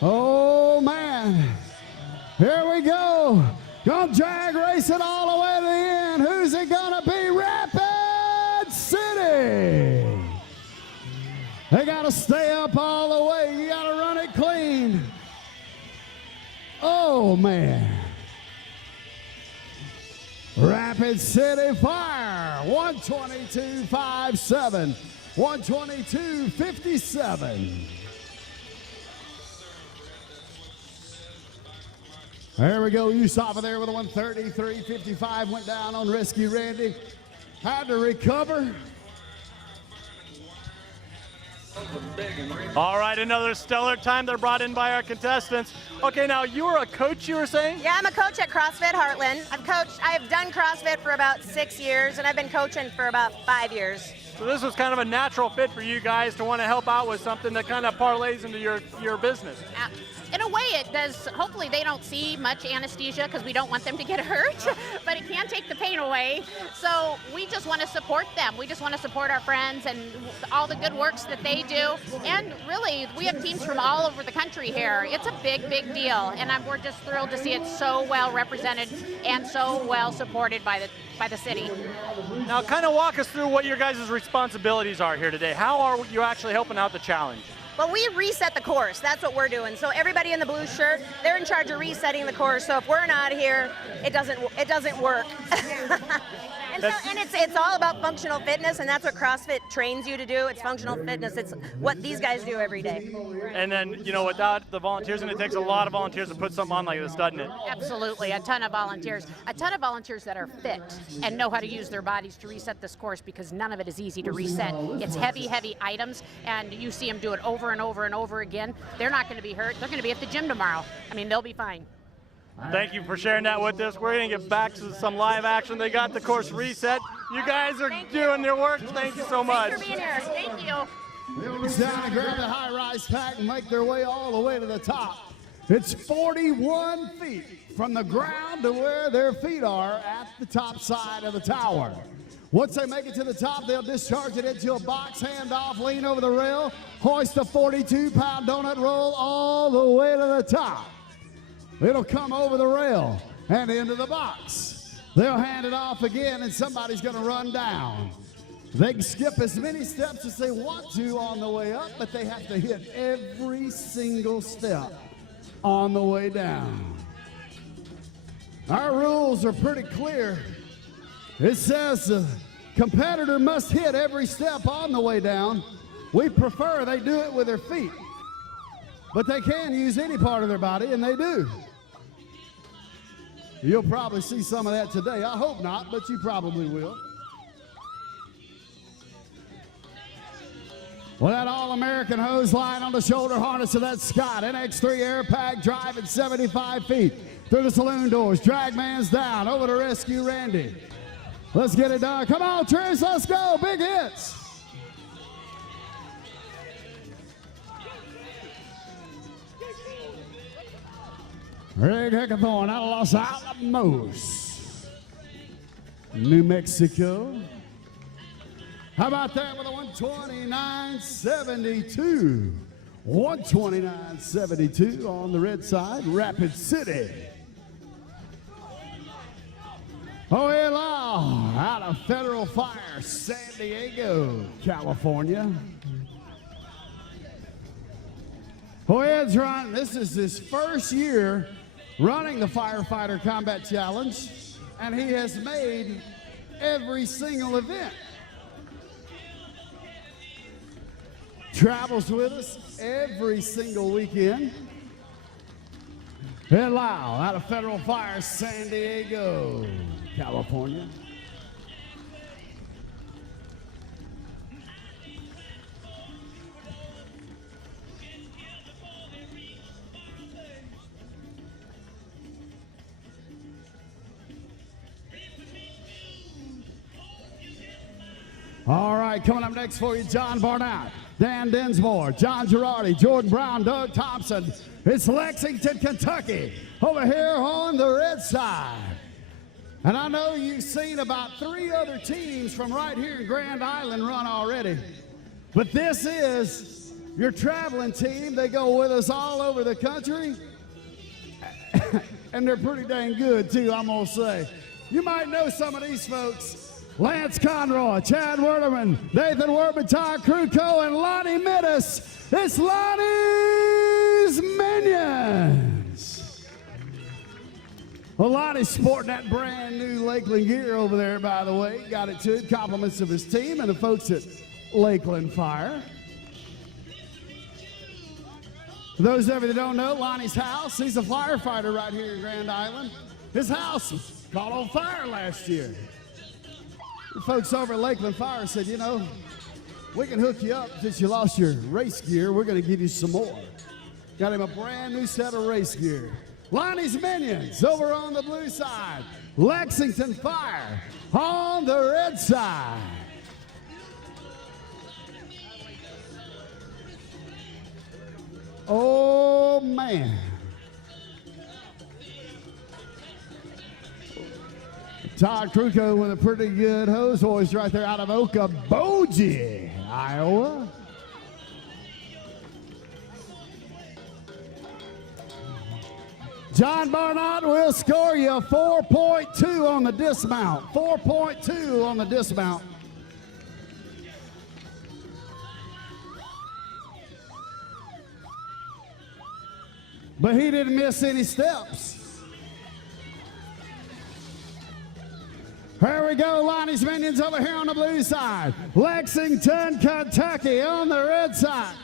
Oh, man. Here we go. Gonna drag race it all the way to the end. Who's it gonna be? Rapid City. They got to stay up all the way. You got to run it clean. Oh, man. Rapid City Fire, 122.57, 122.57. There we go. Usoff there with a 133.55. Went down on Rescue Randy. Had to recover. All right, another stellar time. They're brought in by our contestants. Okay, now you were a coach, you were saying? Yeah, I'm a coach at CrossFit Heartland. I've done CrossFit for about 6 years, and I've been coaching for about 5 years. So this was kind of a natural fit for you guys to want to help out with something that kind of parlays into your business. In a way, it does. Hopefully they don't see much anesthesia because we don't want them to get hurt, but it can take the pain away. So we just want to support them. We just want to support our friends and all the good works that they do. And really, we have teams from all over the country here. It's a big, big deal, and we're just thrilled to see it so well represented and so well supported by the city. Now, kind of walk us through what your guys' responsibilities are here today. How are you actually helping out the challenge? Well, we reset the course. That's what we're doing. So everybody in the blue shirt, they're in charge of resetting the course. So if we're not here, it doesn't work. And it's all about functional fitness, and that's what CrossFit trains you to do. It's functional fitness. It's what these guys do every day. And then, you know, without the volunteers, and it takes a lot of volunteers to put something on like this, doesn't it? Absolutely, a ton of volunteers. A ton of volunteers that are fit and know how to use their bodies to reset this course, because none of it is easy to reset. It's heavy, heavy items, and you see them do it over and over and over again. They're not going to be hurt. They're going to be at the gym tomorrow. I mean, they'll be fine. Thank you for sharing that with us. We're going to get back to some live action. They got the course reset. You guys are doing your work. Thank you so much. Thanks for being here. Thank you. They'll reach down and grab the high-rise pack and make their way all the way to the top. It's 41 feet from the ground to where their feet are at the top side of the tower. Once they make it to the top, they'll discharge it into a box, hand off, lean over the rail, hoist a 42-pound donut roll all the way to the top. It'll come over the rail and into the box. They'll hand it off again, and somebody's going to run down. They can skip as many steps as they want to on the way up, but they have to hit every single step on the way down. Our rules are pretty clear. It says the competitor must hit every step on the way down. We prefer they do it with their feet, but they can use any part of their body, and they do. You'll probably see some of that today. I hope not, but you probably will. Well, that All-American hose line on the shoulder harness of that Scott NX3 air pack driving 75 feet through the saloon doors. Drag man's down over to Rescue Randy. Let's get it done. Come on, Trish, let's go. Big hits. Rick Hickathorn out of Los Alamos, New Mexico. How about that with a 129.72? 129.72 on the red side, Rapid City. Jose Lau out of Federal Fire, San Diego, California. Jose's run, this is his first year running the Firefighter Combat Challenge, and he has made every single event. Travels with us every single weekend. And Lau out of Federal Fire, San Diego, California. All right, coming up next for you, John Barnett, Dan Dinsmore, John Girardi, Jordan Brown, Doug Thompson. It's Lexington, Kentucky, over here on the red side. And I know you've seen about 3 other teams from right here in Grand Island run already. But this is your traveling team. They go with us all over the country. And they're pretty dang good, too, I'm going to say. You might know some of these folks. Lance Conroy, Chad Werderman, Nathan Werman, Todd Kruko, and Lonnie Mittis. It's Lonnie's Minions. Well, Lonnie's sporting that brand new Lakeland gear over there, by the way. Got it too. Compliments of his team and the folks at Lakeland Fire. For those of you that don't know, Lonnie's house, he's a firefighter right here in Grand Island. His house caught on fire last year. The folks over at Lakeland Fire said, you know, we can hook you up since you lost your race gear. We're going to give you some more. Got him a brand new set of race gear. Lonnie's Minions over on the blue side. Lexington Fire on the red side. Oh, man. Todd Kruko with a pretty good hose hoist right there out of Okoboji, Iowa. John Barnett will score you 4.2 on the dismount. 4.2 on the dismount. But he didn't miss any steps. Here we go, Lonnie's Minions over here on the blue side. Lexington, Kentucky on the red side.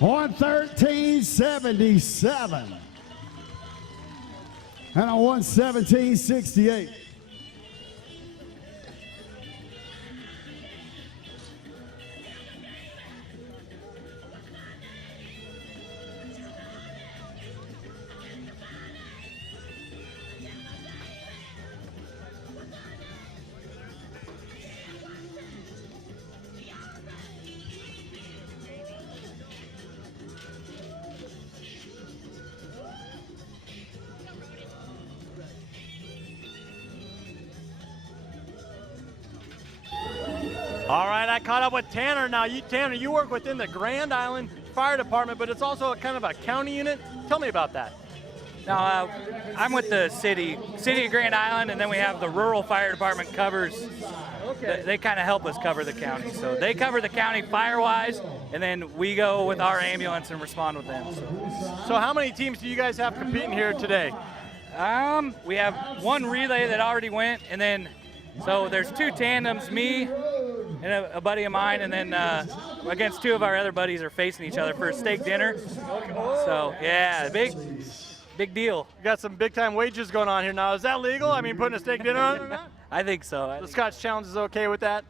On 113.77 and a 117.68. All right, I caught up with Tanner. Now, Tanner, you work within the Grand Island Fire Department, but it's also a kind of a county unit. Tell me about that. No, I'm with the city of Grand Island, and then we have the rural fire department covers. Okay. They kind of help us cover the county. So they cover the county fire-wise, and then we go with our ambulance and respond with them. So how many teams do you guys have competing here today? We have one relay that already went, and then so there's 2 tandems, me and a buddy of mine, and then against 2 of our other buddies are facing each other for a steak dinner. So yeah, big deal. You got some big time wages going on here now. Is that legal? I mean, putting a steak dinner on or not? I think so. The Scotch Challenge is okay with that?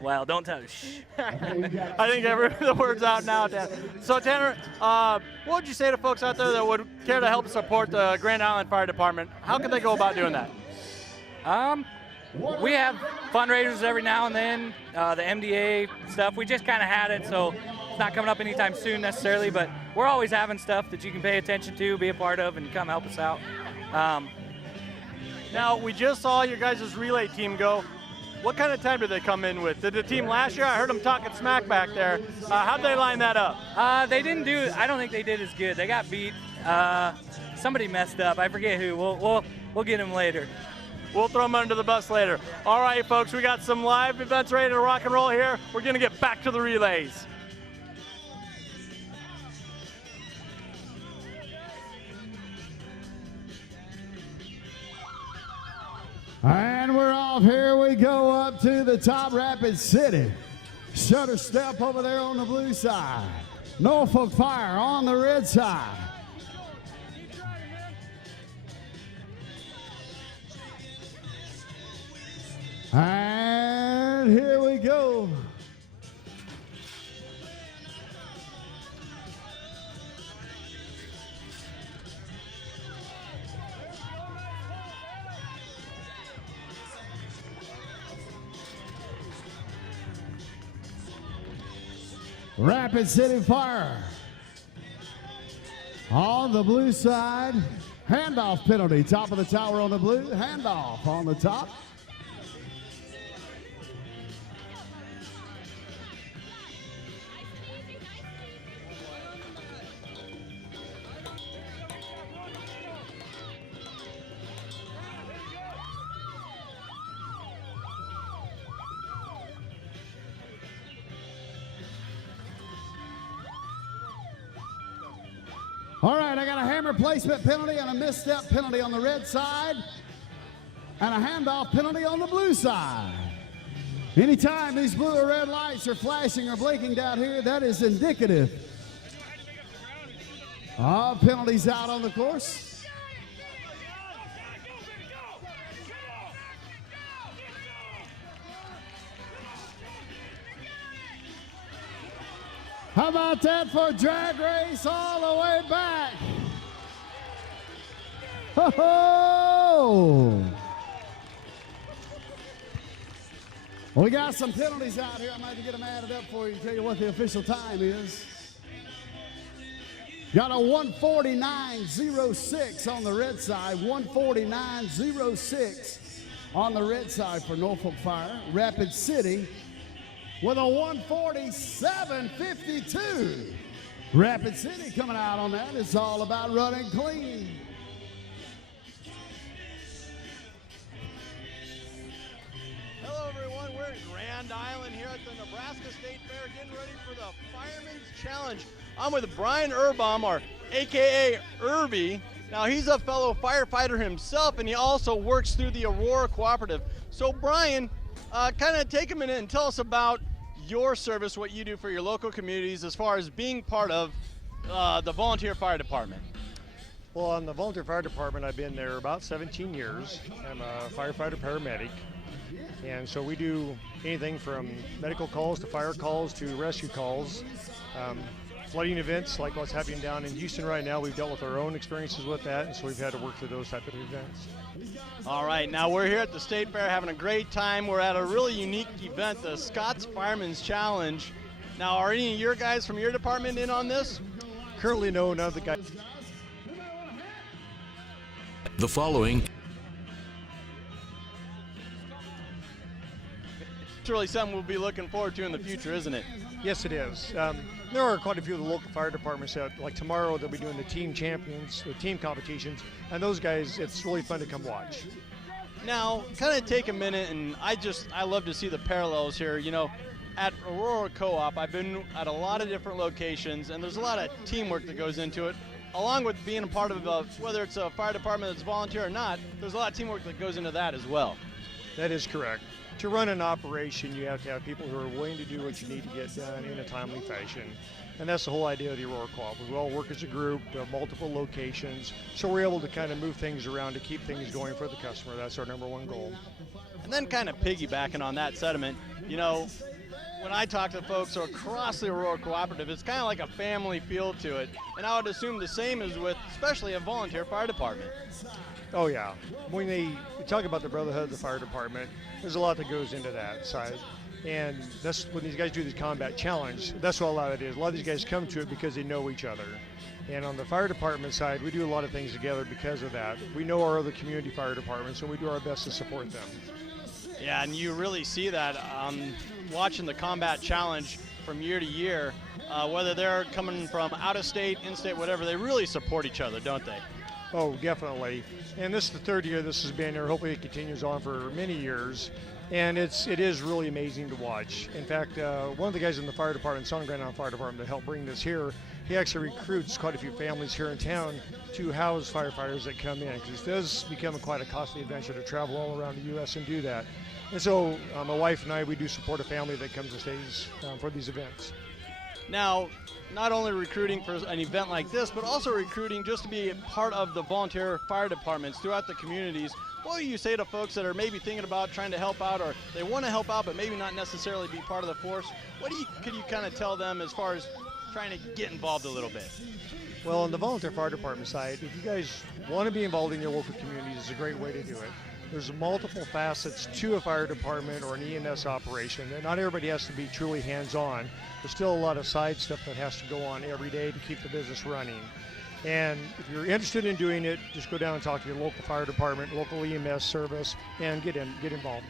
Well, don't tell. Shh. I think the word's out now, Tanner. So Tanner, what would you say to folks out there that would care to help support the Grand Island Fire Department? How can they go about doing that? We have fundraisers every now and then, the MDA stuff. We just kind of had it, so it's not coming up anytime soon necessarily, but we're always having stuff that you can pay attention to, be a part of, and come help us out. Now, we just saw your guys' relay team go. What kind of time did they come in with? Did the team last year? I heard them talking smack back there. How'd they line that up? They didn't do, I don't think they did as good. They got beat. Somebody messed up. I forget who. We'll get him later. We'll throw them under the bus later. All right, folks, we got some live events ready to rock and roll here. We're going to get back to the relays. And we're off. Here we go up to the top, Rapid City. Shutter Step over there on the blue side. Norfolk Fire on the red side. And here we go. Rapid City Fire on the blue side. Handoff penalty. Top of the tower on the blue. Handoff on the top. All right, I got a hammer placement penalty and a misstep penalty on the red side and a handoff penalty on the blue side. Anytime these blue or red lights are flashing or blinking down here, that is indicative of penalties out on the course. How about that for a drag race all the way back? Ho-ho! We got some penalties out here. I might have to get them added up for you and tell you what the official time is. Got a 1:49.06 on the red side, 1:49.06 on the red side for Norfolk Fire. Rapid City with a 1:47.52. Rapid City coming out on that. It's all about running clean. Hello, everyone. We're in Grand Island here at the Nebraska State Fair, getting ready for the Fireman's Challenge. I'm with Brian Urbaum, AKA Irby. Now, he's a fellow firefighter himself, and he also works through the Aurora Cooperative. So, Brian, kind of take a minute and tell us about your service, what you do for your local communities as far as being part of the volunteer fire department. Well, on the volunteer fire department, I've been there about 17 years. I'm a firefighter paramedic, and so we do anything from medical calls to fire calls to rescue calls. Flooding events like what's happening down in Houston right now, we've dealt with our own experiences with that, and so we've had to work through those type of events. All right, now we're here at the State Fair having a great time. We're at a really unique event, the Scott's Fireman's Challenge. Now, are any of your guys from your department in on this? Currently, no, none of the guys. The following It's really something we'll be looking forward to in the future, isn't it? Yes, it is. There are quite a few of the local fire departments that, like tomorrow, they'll be doing the team champions, the team competitions, and those guys, it's really fun to come watch. Now, kind of take a minute, and I love to see the parallels here. You know, at Aurora Co-op, I've been at a lot of different locations, and there's a lot of teamwork that goes into it. Along with being a part of whether it's a fire department that's volunteer or not, there's a lot of teamwork that goes into that as well. That is correct. To run an operation, you have to have people who are willing to do what you need to get done in a timely fashion. And that's the whole idea of the Aurora Co-op. We all work as a group, we have multiple locations, so we're able to kind of move things around to keep things going for the customer. That's our #1 goal. And then kind of piggybacking on that sentiment, you know, when I talk to folks across the Aurora Cooperative, it's kind of like a family feel to it. And I would assume the same is with especially a volunteer fire department. Oh yeah, when we talk about the brotherhood of the fire department, there's a lot that goes into that side. And that's when these guys do this combat challenge, that's what a lot of it is. A lot of these guys come to it because they know each other. And on the fire department side, we do a lot of things together because of that. We know our other community fire departments, and we do our best to support them. Yeah, and you really see that watching the combat challenge from year to year, whether they're coming from out of state, in-state, whatever, they really support each other, don't they? Oh, definitely. And this is the third year this has been here. Hopefully it continues on for many years. And it is really amazing to watch. In fact, one of the guys in the fire department, Son Grand Island Fire Department, that helped bring this here, he actually recruits quite a few families here in town to house firefighters that come in, because it does become quite a costly adventure to travel all around the U.S. and do that. And so my wife and I, we do support a family that comes and stays for these events. Now, not only recruiting for an event like this, but also recruiting just to be a part of the volunteer fire departments throughout the communities. What do you say to folks that are maybe thinking about trying to help out, or they want to help out but maybe not necessarily be part of the force? Could you kind of tell them as far as trying to get involved a little bit? Well, on the volunteer fire department side, if you guys want to be involved in your local communities, it's a great way to do it. There's multiple facets to a fire department or an EMS operation, and not everybody has to be truly hands-on. There's still a lot of side stuff that has to go on every day to keep the business running. And if you're interested in doing it, just go down and talk to your local fire department, local EMS service, and get involved.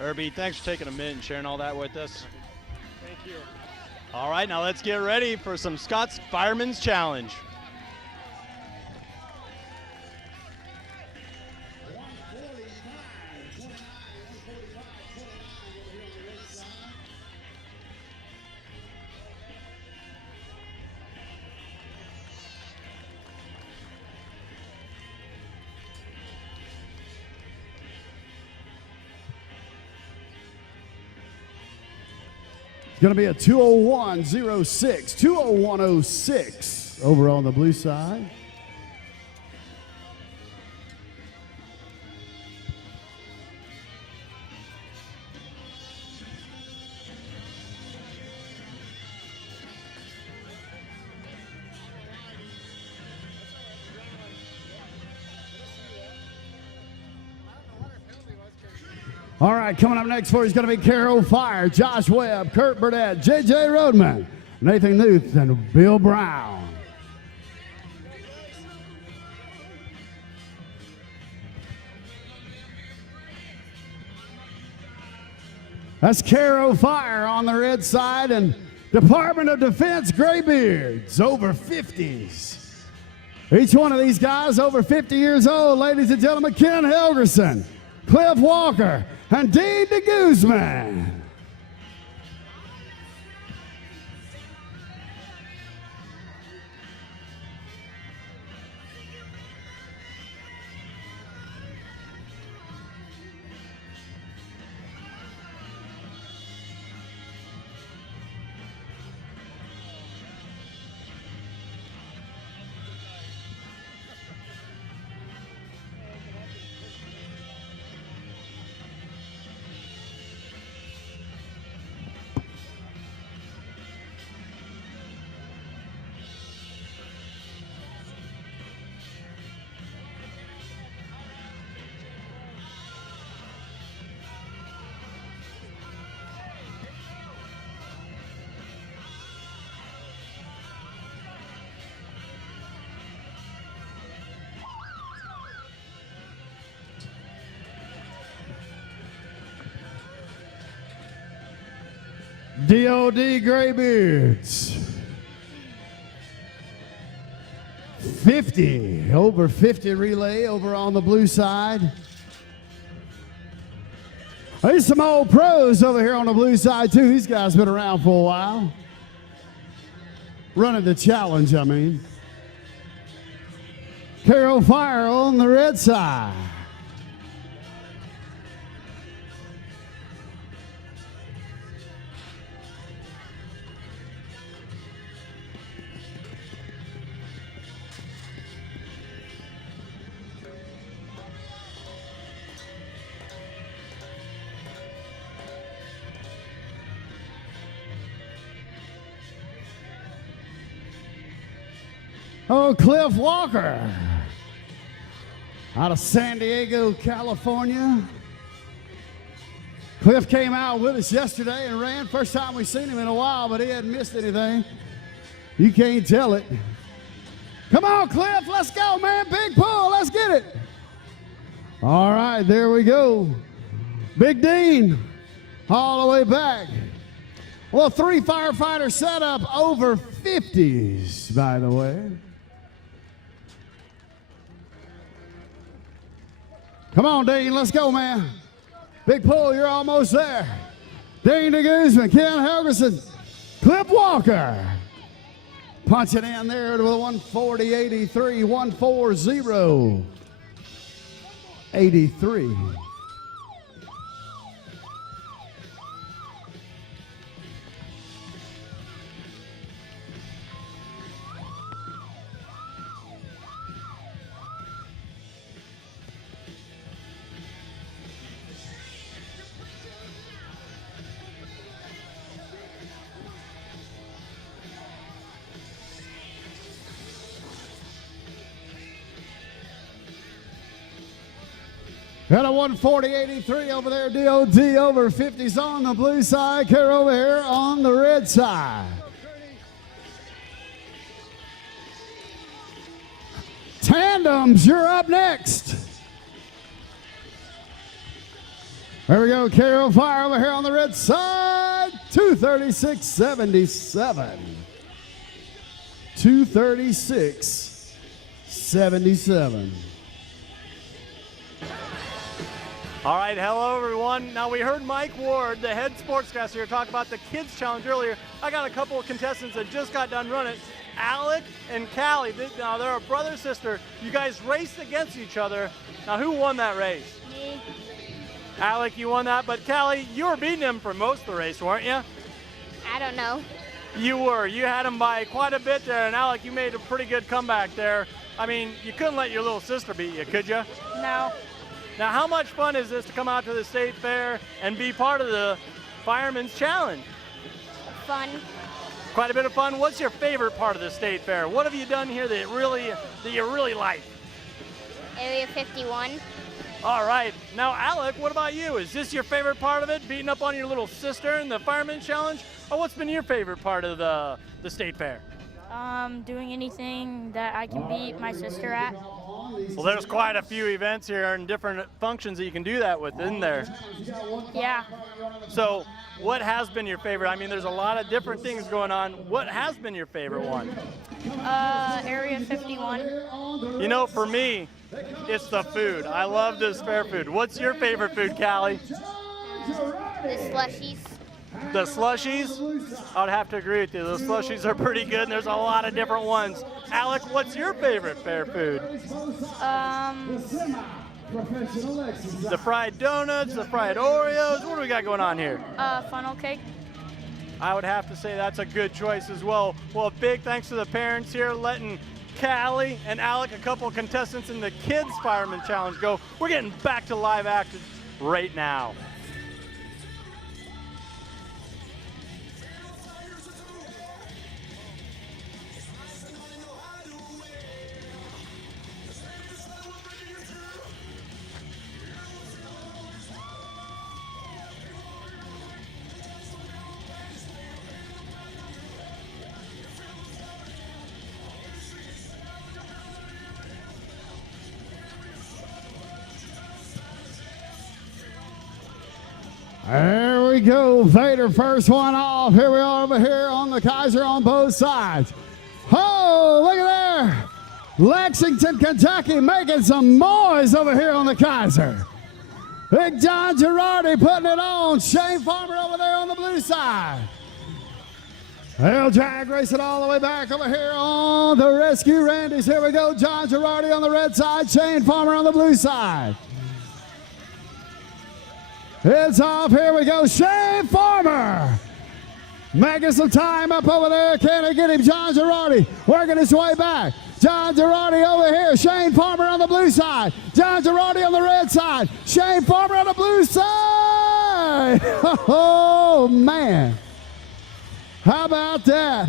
Irby, thanks for taking a minute and sharing all that with us. Thank you. All right, now let's get ready for some Scott's Fireman's Challenge. It's going to be a 201.06, 201.06 over on the blue side. All right, coming up next for you is going to be Carol Fire, Josh Webb, Kurt Burdett, J.J. Rodman, Nathan Newth, and Bill Brown. That's Carol Fire on the red side, and Department of Defense Graybeards, over 50s. Each one of these guys over 50 years old, ladies and gentlemen. Ken Helgerson, Cliff Walker, and Dean de Guzman. DOD Graybeards, 50, over 50 relay over on the blue side. There's some old pros over here on the blue side too. These guys been around for a while. Running the challenge, I mean. Carol Fire on the red side. Oh, Cliff Walker out of San Diego, California. Cliff came out with us yesterday and ran. First time we've seen him in a while, but he hadn't missed anything. You can't tell it. Come on, Cliff, let's go, man. Big pull, let's get it. All right, there we go. Big Dean, all the way back. Well, 3 firefighter setup over 50s, by the way. Come on, Dean, let's go, man. Big pull, you're almost there. Dean DeGuzman, Ken Helgerson, Cliff Walker. Punch it in there to a 140.83, 140.83. Got a 140.83 over there, DOD over 50s on the blue side, Care over here on the red side. Tandems, you're up next. There we go, Carol Fire over here on the red side, 236.77. 236.77. All right, hello everyone. Now we heard Mike Ward, the head sportscaster here, talk about the kids challenge earlier. I got a couple of contestants that just got done running. Alec and Callie, now they're a brother sister. You guys raced against each other. Now who won that race? Me. Alec, you won that, but Callie, you were beating him for most of the race, weren't you? I don't know. You were. You had him by quite a bit there, and Alec, you made a pretty good comeback there. I mean, you couldn't let your little sister beat you, could you? No. Now, how much fun is this to come out to the state fair and be part of the Fireman's Challenge? Fun. Quite a bit of fun. What's your favorite part of the state fair? What have you done here that you really like? Area 51. All right. Now, Alec, what about you? Is this your favorite part of it, beating up on your little sister in the Fireman's Challenge? Or what's been your favorite part of the state fair? Doing anything that I can beat my sister at. Well, there's quite a few events here and different functions that you can do that with, isn't there? Yeah. So, what has been your favorite? I mean, there's a lot of different things going on. What has been your favorite one? Area 51. You know, for me, it's the food. I love this fair food. What's your favorite food, Callie? The slushies. The slushies? I would have to agree with you. The slushies are pretty good, and there's a lot of different ones. Alec, what's your favorite fair food? The fried donuts, the fried Oreos. What do we got going on here? Funnel cake. I would have to say that's a good choice as well. Well, a big thanks to the parents here letting Callie and Alec, a couple of contestants in the Kids Fireman Challenge, go. We're getting back to live action right now. There we go, Vader, first one off. Here we are over here on the Kaiser on both sides. Oh, look at there. Lexington, Kentucky making some noise over here on the Kaiser. Big John Girardi putting it on. Shane Farmer over there on the blue side. Hell Jag racing all the way back over here on the Rescue Randy's. Here we go, John Girardi on the red side, Shane Farmer on the blue side. It's off, here we go, Shane Farmer. Making some time up over there, can he get him? John Girardi working his way back. John Girardi over here, Shane Farmer on the blue side. John Girardi on the red side. Shane Farmer on the blue side. Oh, man. How about that?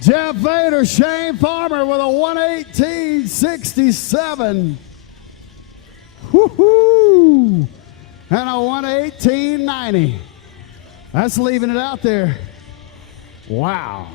Jeff Vader, Shane Farmer with a 118.67. Woo-hoo! And a 118.90. That's leaving it out there. Wow.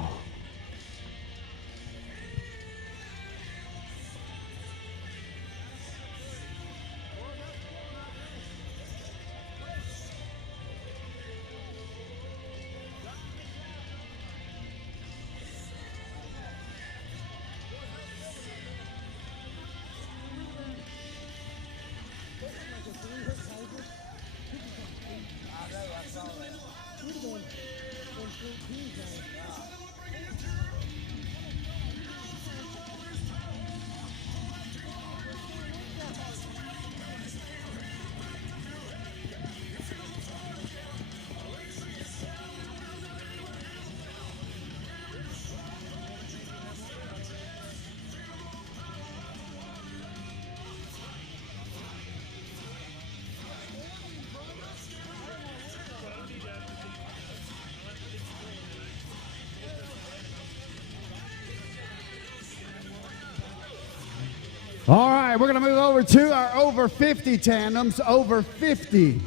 All right, we're going to move over to our over 50 tandems. Over 50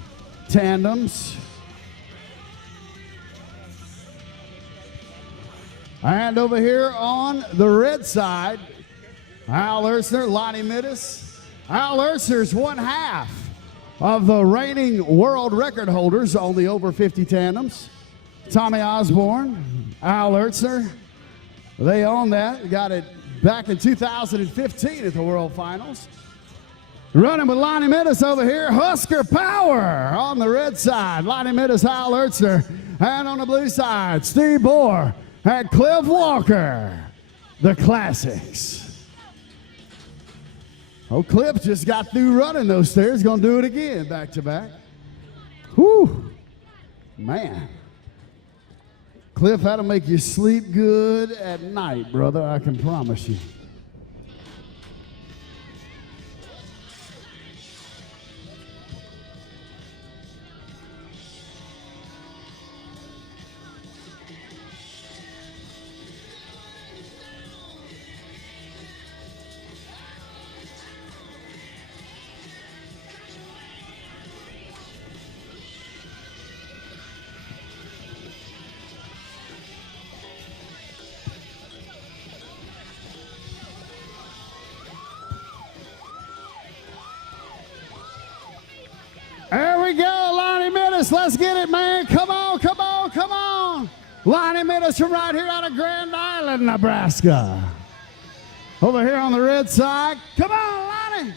tandems. And over here on the red side, Al Ursner, Lonnie Mittis. Al Ursner's one half of the reigning world record holders on the over 50 tandems. Tommy Osborne, Al Ursner, they own that. Got it back in 2015 at the World Finals. Running with Lonnie Mittis over here, Husker Power on the red side. Lonnie Mittis, Al Ursner. And on the blue side, Steve Bohr and Cliff Walker, the classics. Oh, Cliff just got through running those stairs. Going to do it again, back to back. Whew, man. Cliff, that'll make you sleep good at night, brother, I can promise you. There we go, Lonnie Mittis. Let's get it, man. Come on, come on, come on. Lonnie Mittis from right here out of Grand Island, Nebraska. Over here on the red side. Come on, Lonnie.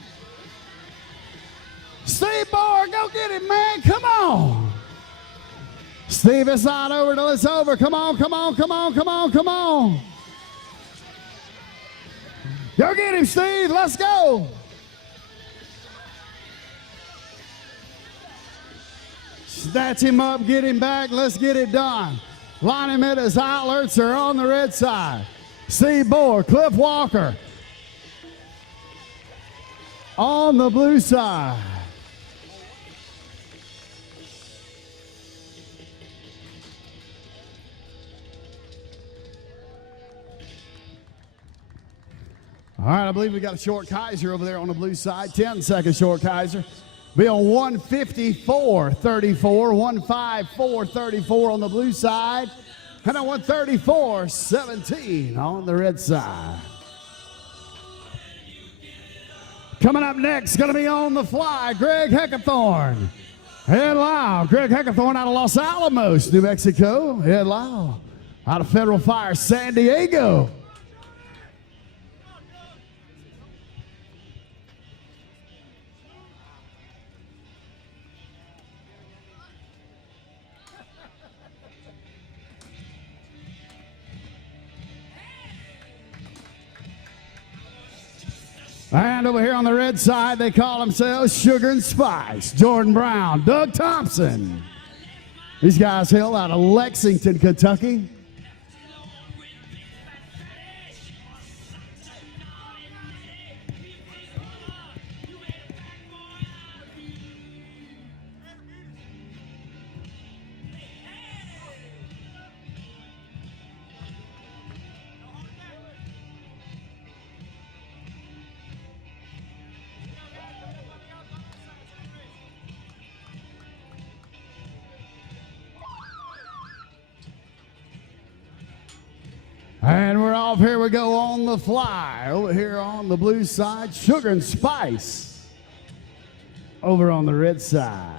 Steve Bohr, go get it, man. Come on. Steve, it's not over till it's over. Come on, come on, come on, come on, come on. Go get him, Steve. Let's go. Snatch him up, get him back, let's get it done. Lonnie Mittis, Al Ursner on the red side. Steve Bohr, Cliff Walker on the blue side. All right, I believe we got a short Kaiser over there on the blue side. 10-second short Kaiser. Be on 154.34, 154.34 on the blue side, and a 134.17 on the red side. Coming up next, going to be on the fly, Greg Heckathorn. Head loud, Greg Heckathorn out of Los Alamos, New Mexico. Head loud, out of Federal Fire, San Diego. And over here on the red side, they call themselves Sugar and Spice. Jordan Brown, Doug Thompson. These guys hail out of Lexington, Kentucky. And we're off. Here we go on the fly. Over here on the blue side, Sugar and Spice. Over on the red side.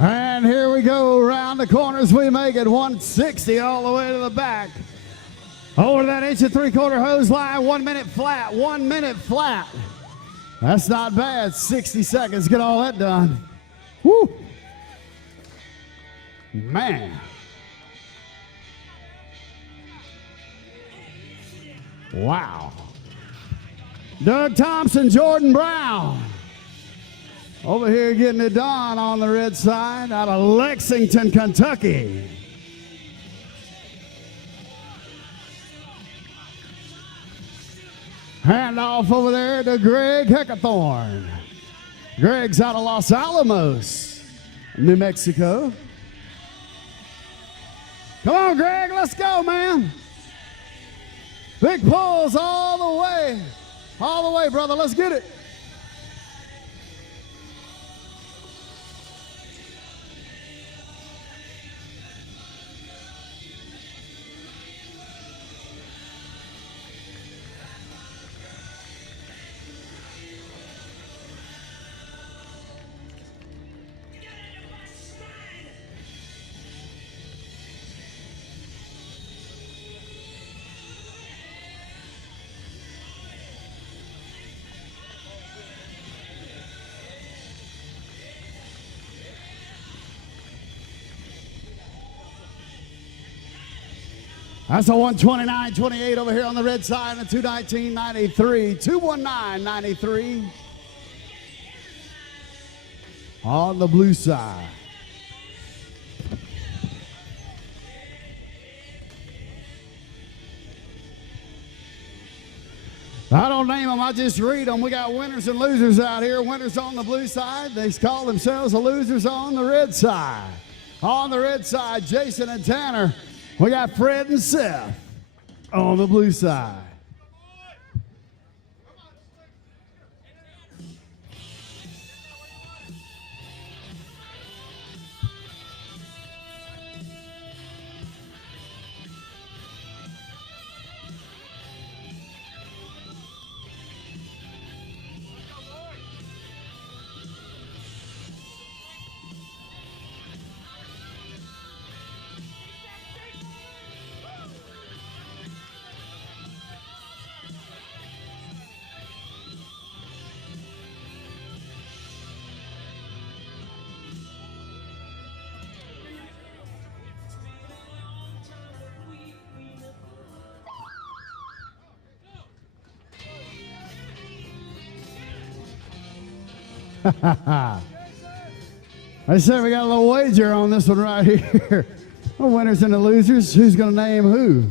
And here we go around the corners. We make it 160 all the way to the back. Over that 1 3/4 hose line, 1 minute flat, 1 minute flat. That's not bad. 60 seconds, get all that done. Woo! Man. Wow. Doug Thompson, Jordan Brown. Over here getting it done on the red side out of Lexington, Kentucky. Hand off over there to Greg Heckathorn. Greg's out of Los Alamos, New Mexico. Come on, Greg, let's go, man. Big pulls all the way, brother, let's get it. That's a 129.28 over here on the red side and a 219.93. 219.93 on the blue side. I don't name them, I just read them. We got winners and losers out here. Winners on the blue side. They call themselves the losers on the red side. On the red side, Jason and Tanner. We got Fred and Seth on the blue side. I said we got a little wager on this one right here. The winners and the losers. Who's going to name who?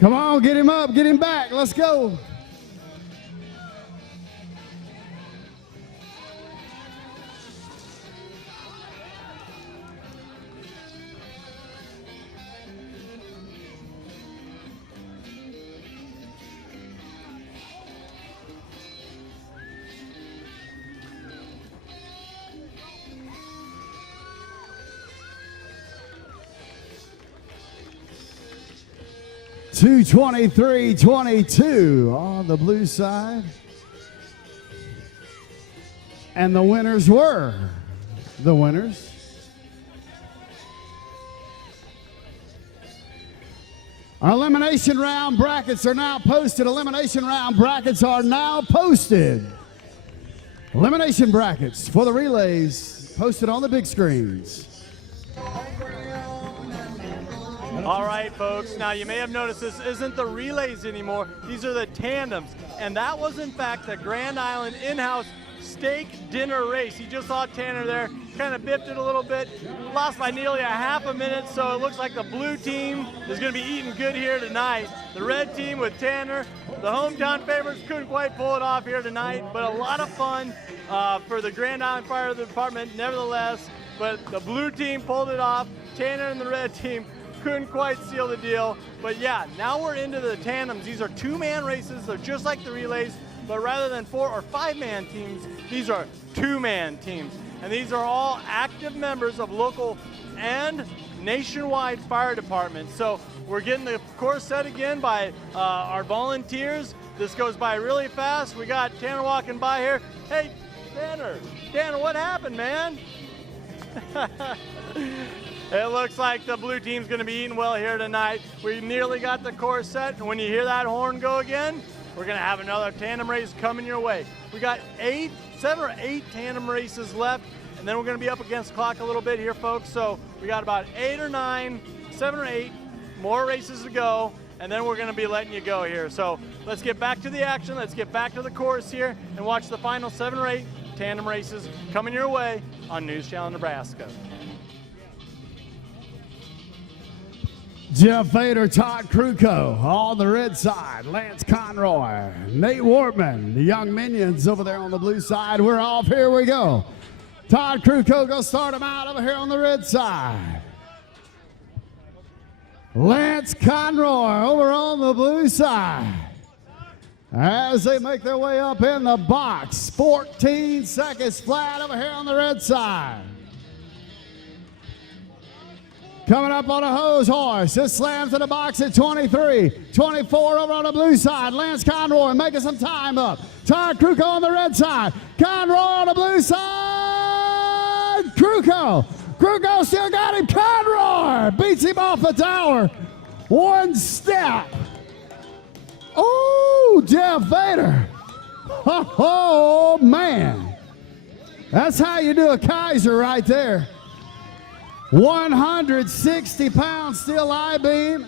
Come on, get him up, get him back. Let's go. $223.22 on the blue side. And the winners were the winners. Our elimination round brackets are now posted. Elimination round brackets are now posted. Elimination brackets for the relays posted on the big screens. All right, folks. Now, you may have noticed this isn't the relays anymore. These are the tandems. And that was, in fact, the Grand Island in-house steak dinner race. You just saw Tanner there, kind of biffed it a little bit, lost by nearly a half a minute, so it looks like the blue team is going to be eating good here tonight. The red team with Tanner, the hometown favorites couldn't quite pull it off here tonight, but a lot of fun for the Grand Island Fire Department nevertheless. But the blue team pulled it off. Tanner and the red team couldn't quite seal the deal. But yeah, now we're into the tandems. These are two-man races. They're just like the relays, but rather than 4 or 5-man teams, these are two-man teams. And these are all active members of local and nationwide fire departments. So we're getting the course set again by our volunteers. This goes by really fast. We got Tanner walking by here. Hey, Tanner, what happened, man? It looks like the blue team's going to be eating well here tonight. We nearly got the course set, and when you hear that horn go again, we're going to have another tandem race coming your way. We got 7 or 8 tandem races left, and then we're going to be up against the clock a little bit here, folks. So we got about 8 or 9, 7 or 8 more races to go, and then we're going to be letting you go here. So let's get back to the action. Let's get back to the course here and watch the final 7 or 8 tandem races coming your way on News Channel Nebraska. Jeff Vader, Todd Kruko on the red side. Lance Conroy, Nate Wortman, the young minions over there on the blue side. We're off. Here we go. Todd Kruko go start them out over here on the red side. Lance Conroy over on the blue side. As they make their way up in the box. 14 seconds flat over here on the red side. Coming up on a hose horse. This slams in the box at 23. 24 over on the blue side. Lance Conroy making some time up. Todd Kruko on the red side. Conroy on the blue side. Kruko. Kruko still got him. Conroy beats him off the tower. One step. Oh, Jeff Vader. Oh, man. That's how you do a Kaiser right there. 160 pounds steel I-beam.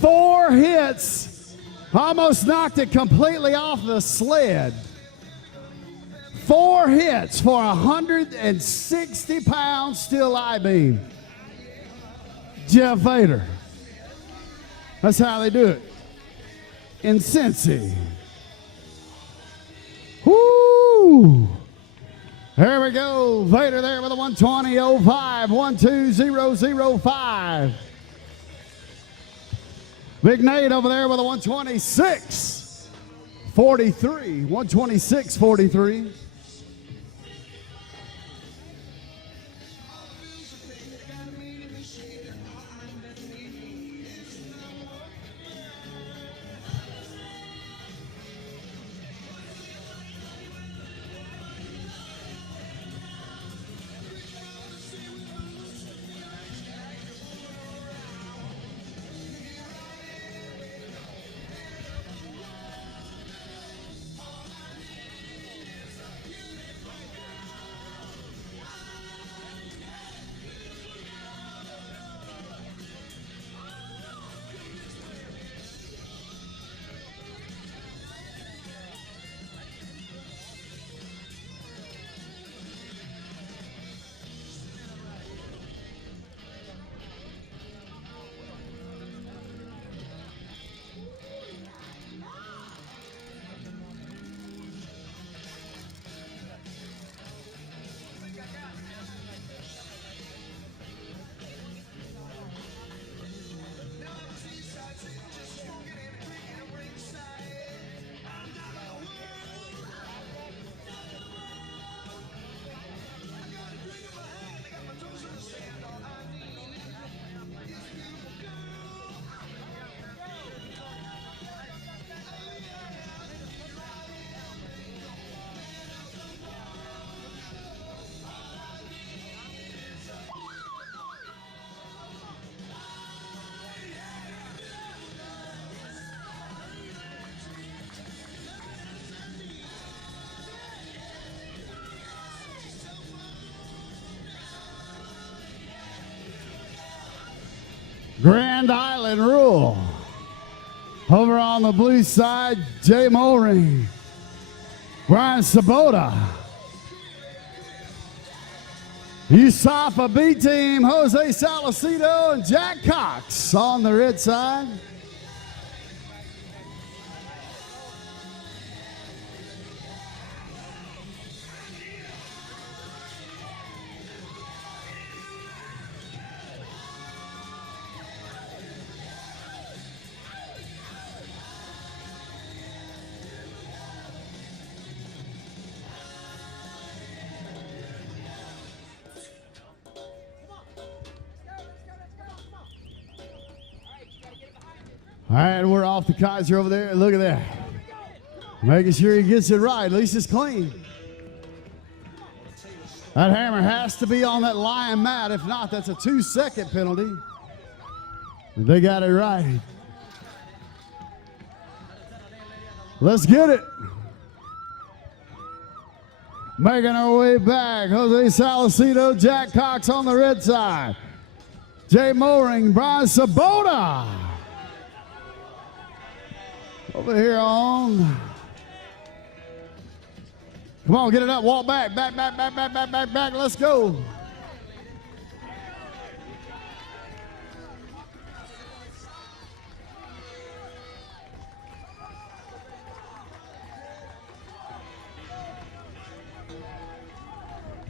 4 hits. Almost knocked it completely off the sled. 4 hits for 160 pounds steel I-beam. Jeff Vader. That's how they do it. In Cincy. Woo! Here we go. Vader there with a 120.05. 120.05. Big Nate over there with a 126.43. 126.43. Grand Island Rule. Over on the blue side, Jay Mulring, Brian Sabota. USAFA B team, Jose Salacito and Jack Cox on the red side. All right, we're off the Kaiser over there. Look at that. Making sure he gets it right. At least it's clean. That hammer has to be on that lion mat. If not, that's a 2-second penalty. They got it right. Let's get it. Making our way back. Jose Salacito, Jack Cox on the red side. Jay Mulring, Brian Sabota. Over here on. Come on, get it up, walk back, back. Let's go.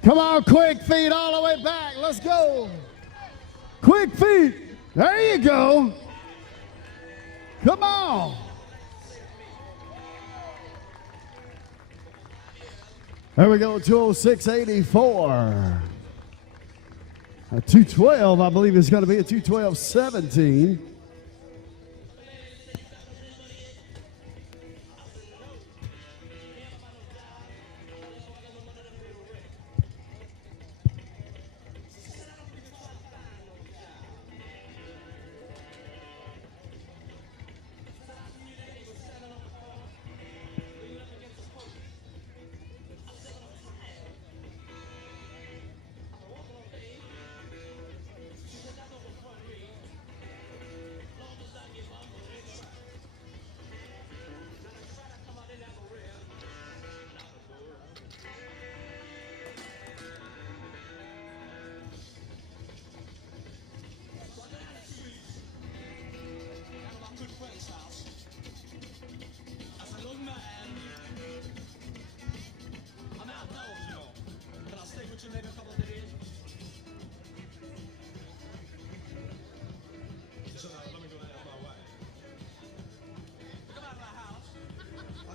Come on, quick feet all the way back. Let's go. Quick feet. There you go. Come on. There we go, 206.84. A 212, I believe it's going to be a 212.17.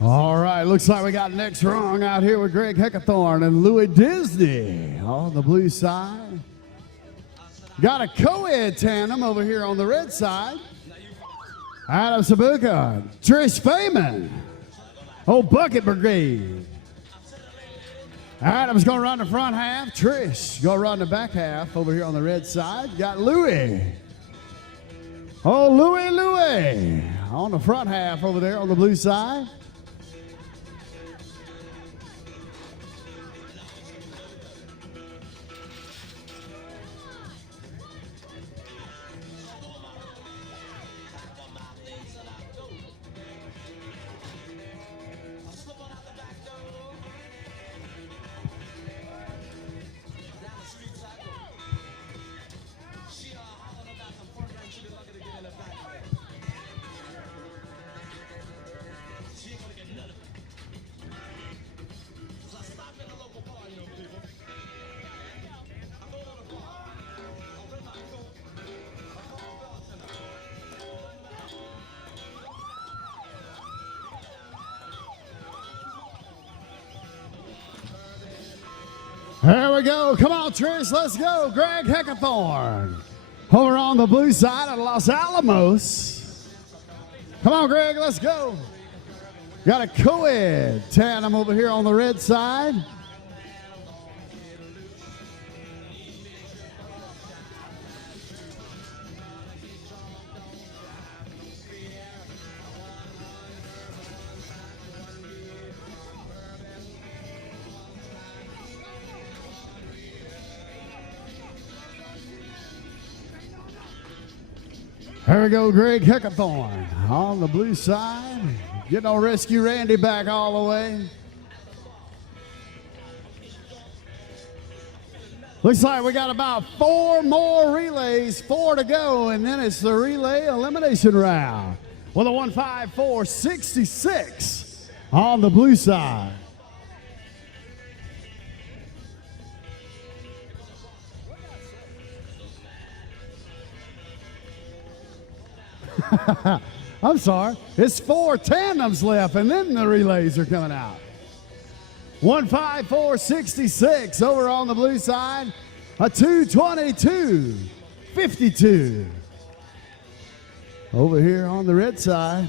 All right, looks like we got next rung out here with Greg Heckathorn and Louis Disney on the blue side. Got a co-ed tandem over here on the red side. Adam Sabuka, Trish Feynman, old Bucket Brigade. Adam's gonna run the front half. Trish gonna run the back half over here on the red side. Got Louis. Oh, Louis on the front half over there on the blue side. There we go. Come on, Trish. Let's go. Greg Heckathorn over on the blue side of Los Alamos. Come on, Greg. Let's go. Got a co-ed tandem over here on the red side. There we go, Greg Heckathorn on the blue side. Getting on Rescue Randy back all the way. Looks like we got about 4 more relays, 4 to go, and then it's the relay elimination round with a 1:54.66 on the blue side. I'm sorry, it's 4 tandems left, and then the relays are coming out. 1:54.66 over on the blue side, a 2:22.52 over here on the red side.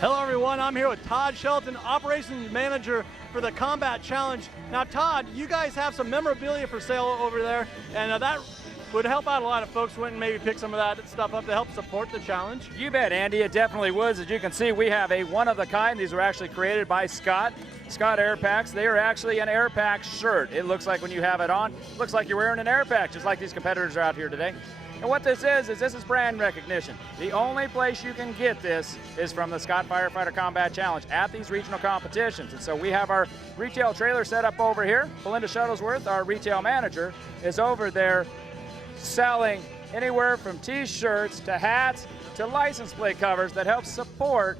Hello everyone, I'm here with Todd Shelton, Operations Manager for the Combat Challenge. Now Todd, you guys have some memorabilia for sale over there, and that would help out a lot of folks who went and maybe pick some of that stuff up to help support the challenge. You bet, Andy, it definitely would. As you can see, we have a one-of-a-kind. These were actually created by Scott Air Packs. They are actually an Air Pack shirt. It looks like when you have it on, it looks like you're wearing an Air Pack, just like these competitors are out here today. And what this is brand recognition. The only place you can get this is from the Scott Firefighter Combat Challenge at these regional competitions. And so we have our retail trailer set up over here. Belinda Shuttlesworth, our retail manager, is over there selling anywhere from t-shirts to hats to license plate covers that help support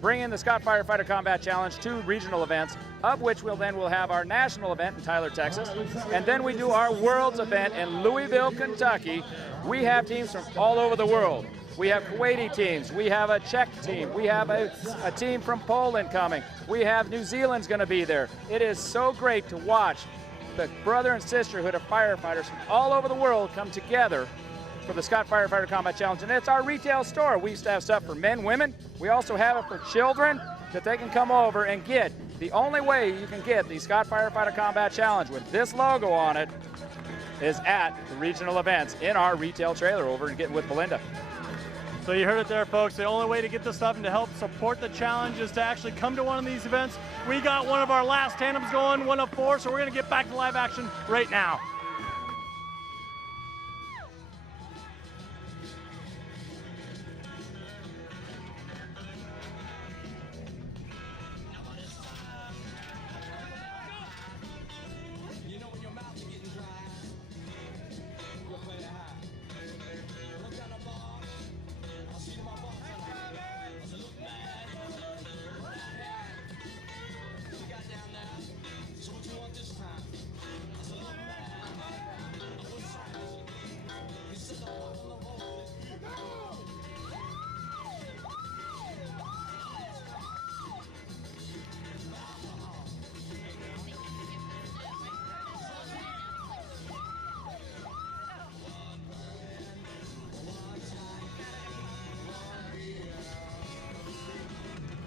bringing the Scott Firefighter Combat Challenge to regional events, of which we'll have our national event in Tyler, Texas, and then we do our Worlds event in Louisville, Kentucky. We have teams from all over the world. We have Kuwaiti teams, we have a Czech team, we have a team from Poland coming, we have New Zealand's gonna be there. It is so great to watch the brother and sisterhood of firefighters from all over the world come together for the Scott Firefighter Combat Challenge, and it's our retail store. We used to have stuff for men, women. We also have it for children that they can come over and get. The only way you can get the Scott Firefighter Combat Challenge with this logo on it is at the regional events in our retail trailer over and getting with Belinda. So you heard it there, folks. The only way to get this stuff and to help support the challenge is to actually come to one of these events. We got one of our last tandems going, 1 of 4, so we're gonna get back to live action right now.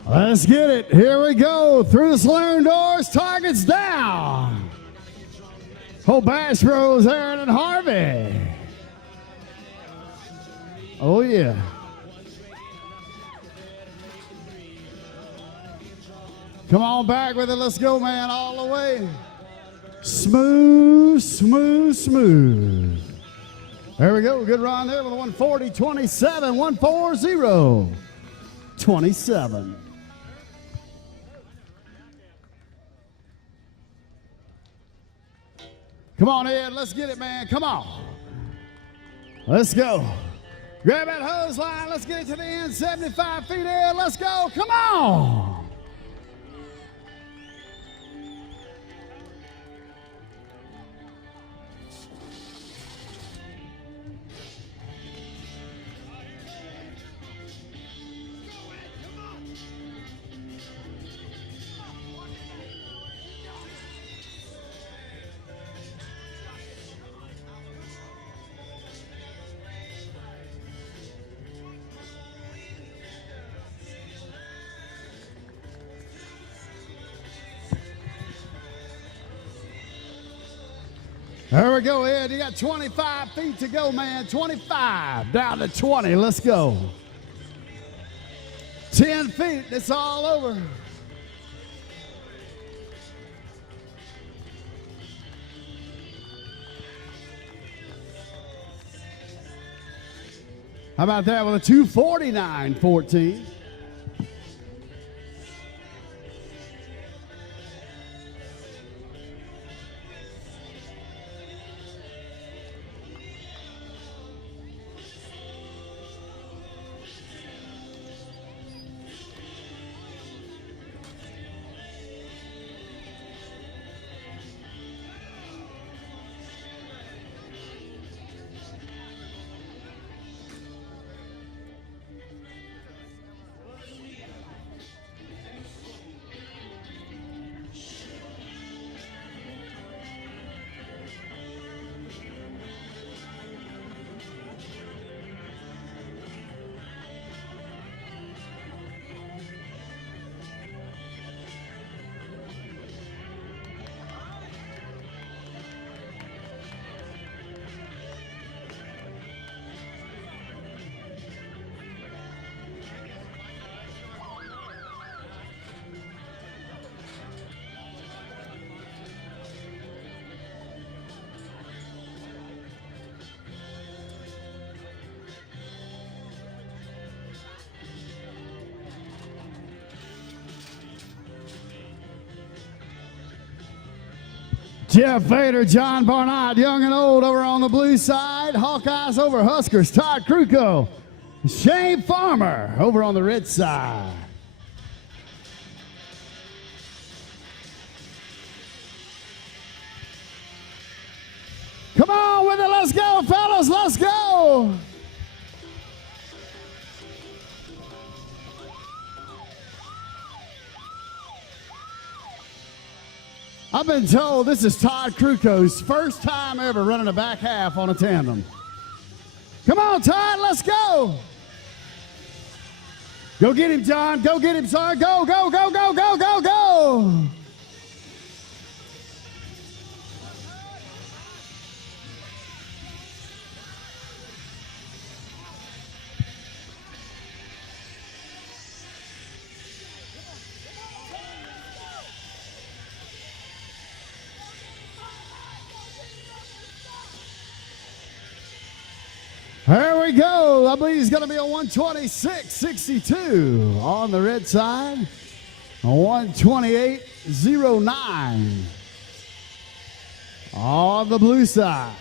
Let's get it. Here we go. Through the saloon doors, targets down. Oh, Bash Bros, Aaron and Harvey. Oh, yeah. Come on back with it. Let's go, man, all the way. Smooth, smooth, smooth. There we go. Good run there with a 140.27, 140.27. Come on, Ed. Let's get it, man. Come on. Let's go. Grab that hose line. Let's get it to the end. 75 feet, Ed. Let's go. Come on. There we go, Ed. You got 25 feet to go, man. 25 down to 20. Let's go. 10 feet. It's all over. How about that with a 2:49.14? Jeff Vader, John Barnard, young and old over on the blue side. Hawkeyes over Huskers. Todd Kruko, Shane Farmer over on the red side. Come on with it. Let's go, fellas. Let's go. I've been told this is Todd Kruko's first time ever running a back half on a tandem. Come on, Todd, let's go. Go get him, John. Go get him, son. Go, go, go, go, go, go, go. There we go. I believe he's going to be a 126.62 on the red side. A 128.09 on the blue side.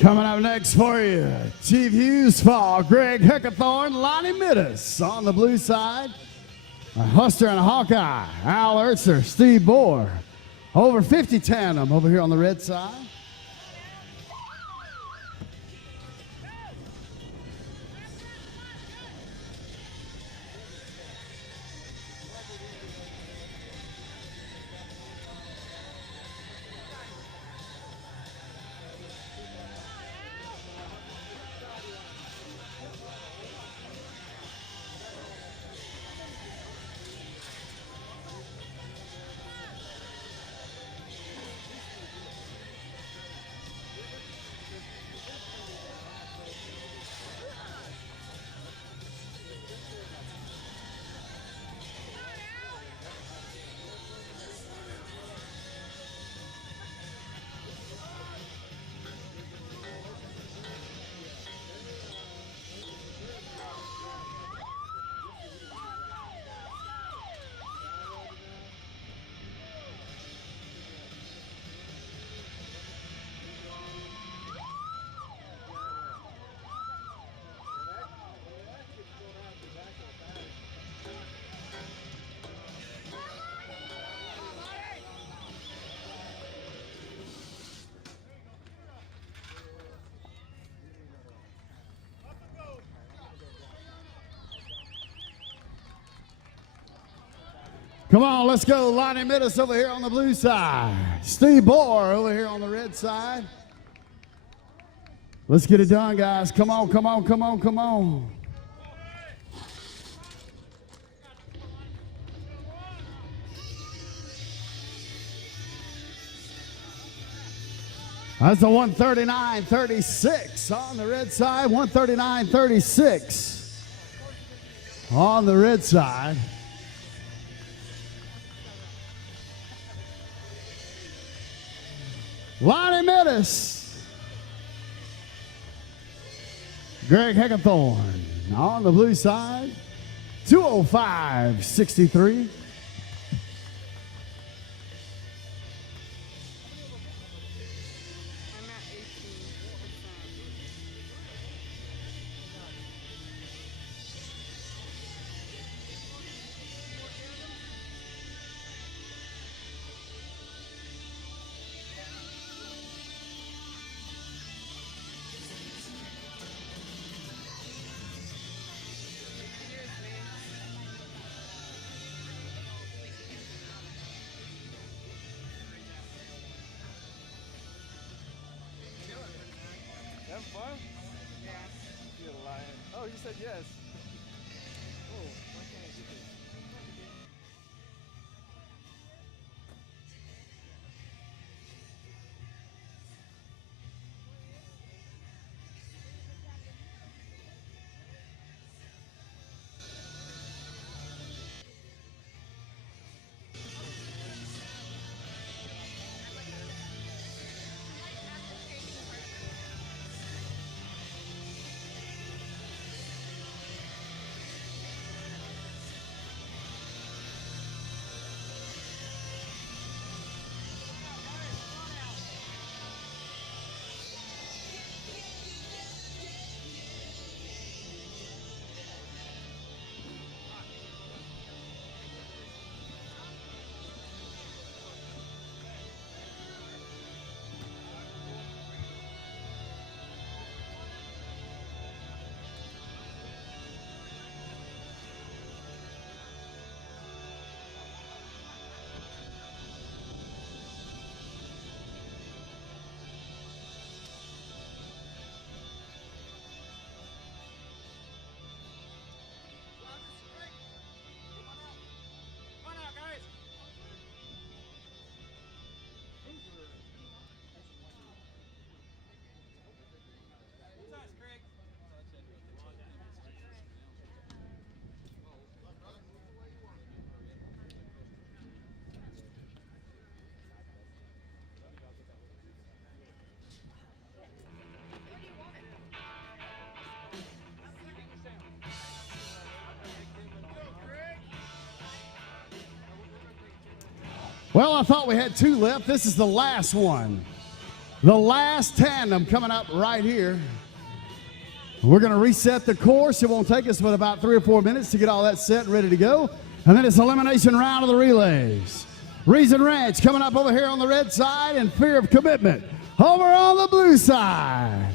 Coming up next for you, Chief Hughes Fall, Greg Heckathorn, Lonnie Mittis on the blue side. A Huster and a Hawkeye, Al Ertzer, Steve Bohr Over 50 tandem over here on the red side. Come on, let's go. Lonnie Mittis over here on the blue side. Steve Bohr over here on the red side. Let's get it done, guys. Come on, come on, come on, come on. That's a 139.36 on the red side. 139.36 on the red side. Lonnie Mittis. Greg Heckathorn on the blue side. 205.63. Fun? Yeah. You're lying. Oh, you said yes. Oh, why can't I get this? Well, I thought we had two left. This is the last one. The last tandem coming up right here. We're going to reset the course. It won't take us but about 3 or 4 minutes to get all that set and ready to go. And then it's elimination round of the relays. Reason Ranch coming up over here on the red side, and Fear of Commitment over on the blue side.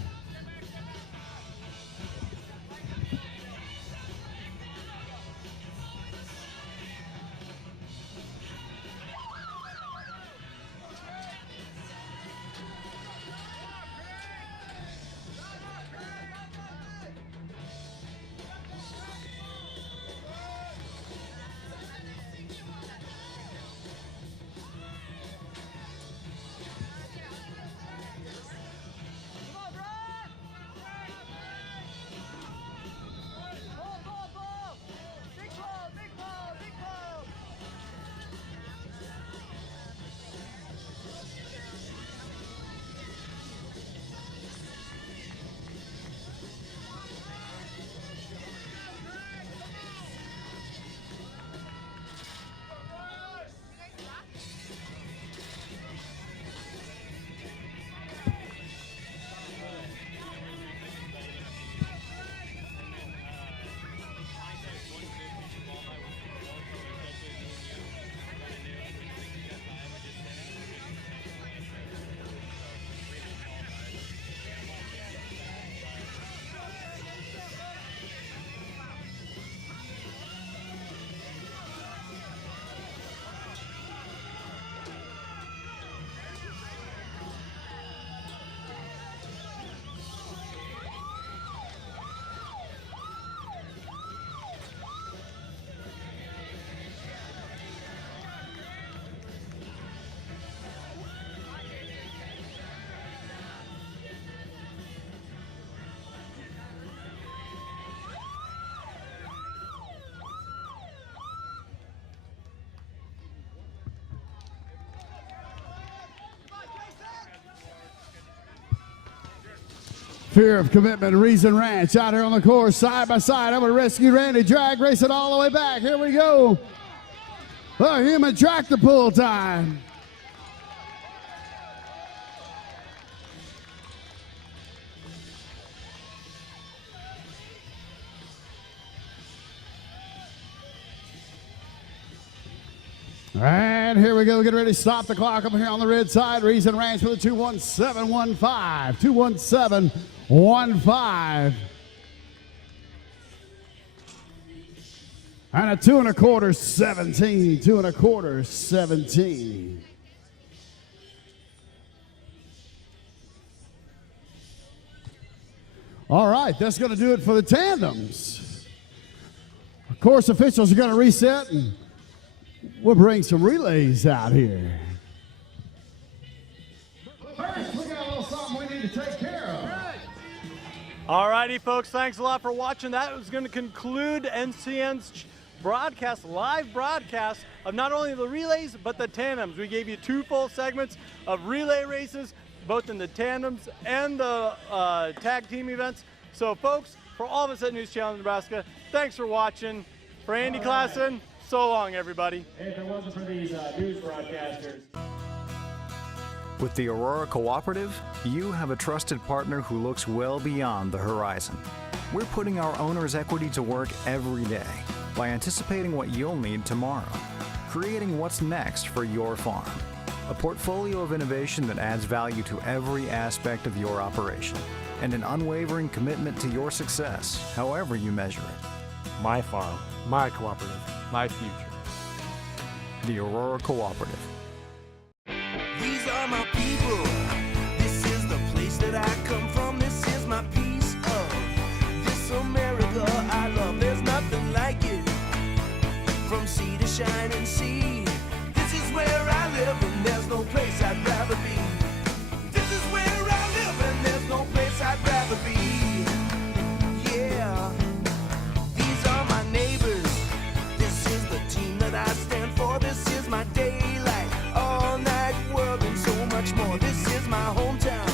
Fear of Commitment, Reason Ranch out here on the course, side by side. I'm going to rescue Randy, drag, race it all the way back. Here we go. The human tractor pull time. And here we go, get ready to stop the clock up here on the red side. Reason Ranch with a 217.15. 217.15. And a 2 1/4, 17. 2 1/4, 17. All right, that's going to do it for the tandems. Of course, officials are going to reset, and we'll bring some relays out here. First, we got a little something we need to take care of. All righty, folks, thanks a lot for watching. That was going to conclude NCN's live broadcast of not only the relays, but the tandems. We gave you 2 full segments of relay races, both in the tandems and the tag team events. So, folks, for all of us at News Channel Nebraska, thanks for watching. For Andy Klassen, so long, everybody. If it wasn't for these news broadcasters. With the Aurora Cooperative, you have a trusted partner who looks well beyond the horizon. We're putting our owner's equity to work every day by anticipating what you'll need tomorrow, creating what's next for your farm. A portfolio of innovation that adds value to every aspect of your operation, and an unwavering commitment to your success, however you measure it. My farm, my cooperative, my future. The Aurora Cooperative. These are my people. This is the place that I come from. This is my piece of this America I love. There's nothing like it. From sea to shining sea. This is where I live, and there's no place I'd rather be. This is where I live, and there's no place I'd rather be. Yeah. These are my neighbors. This is the team that I stand for. This is my daylight, all night world, and so much more. This is my hometown.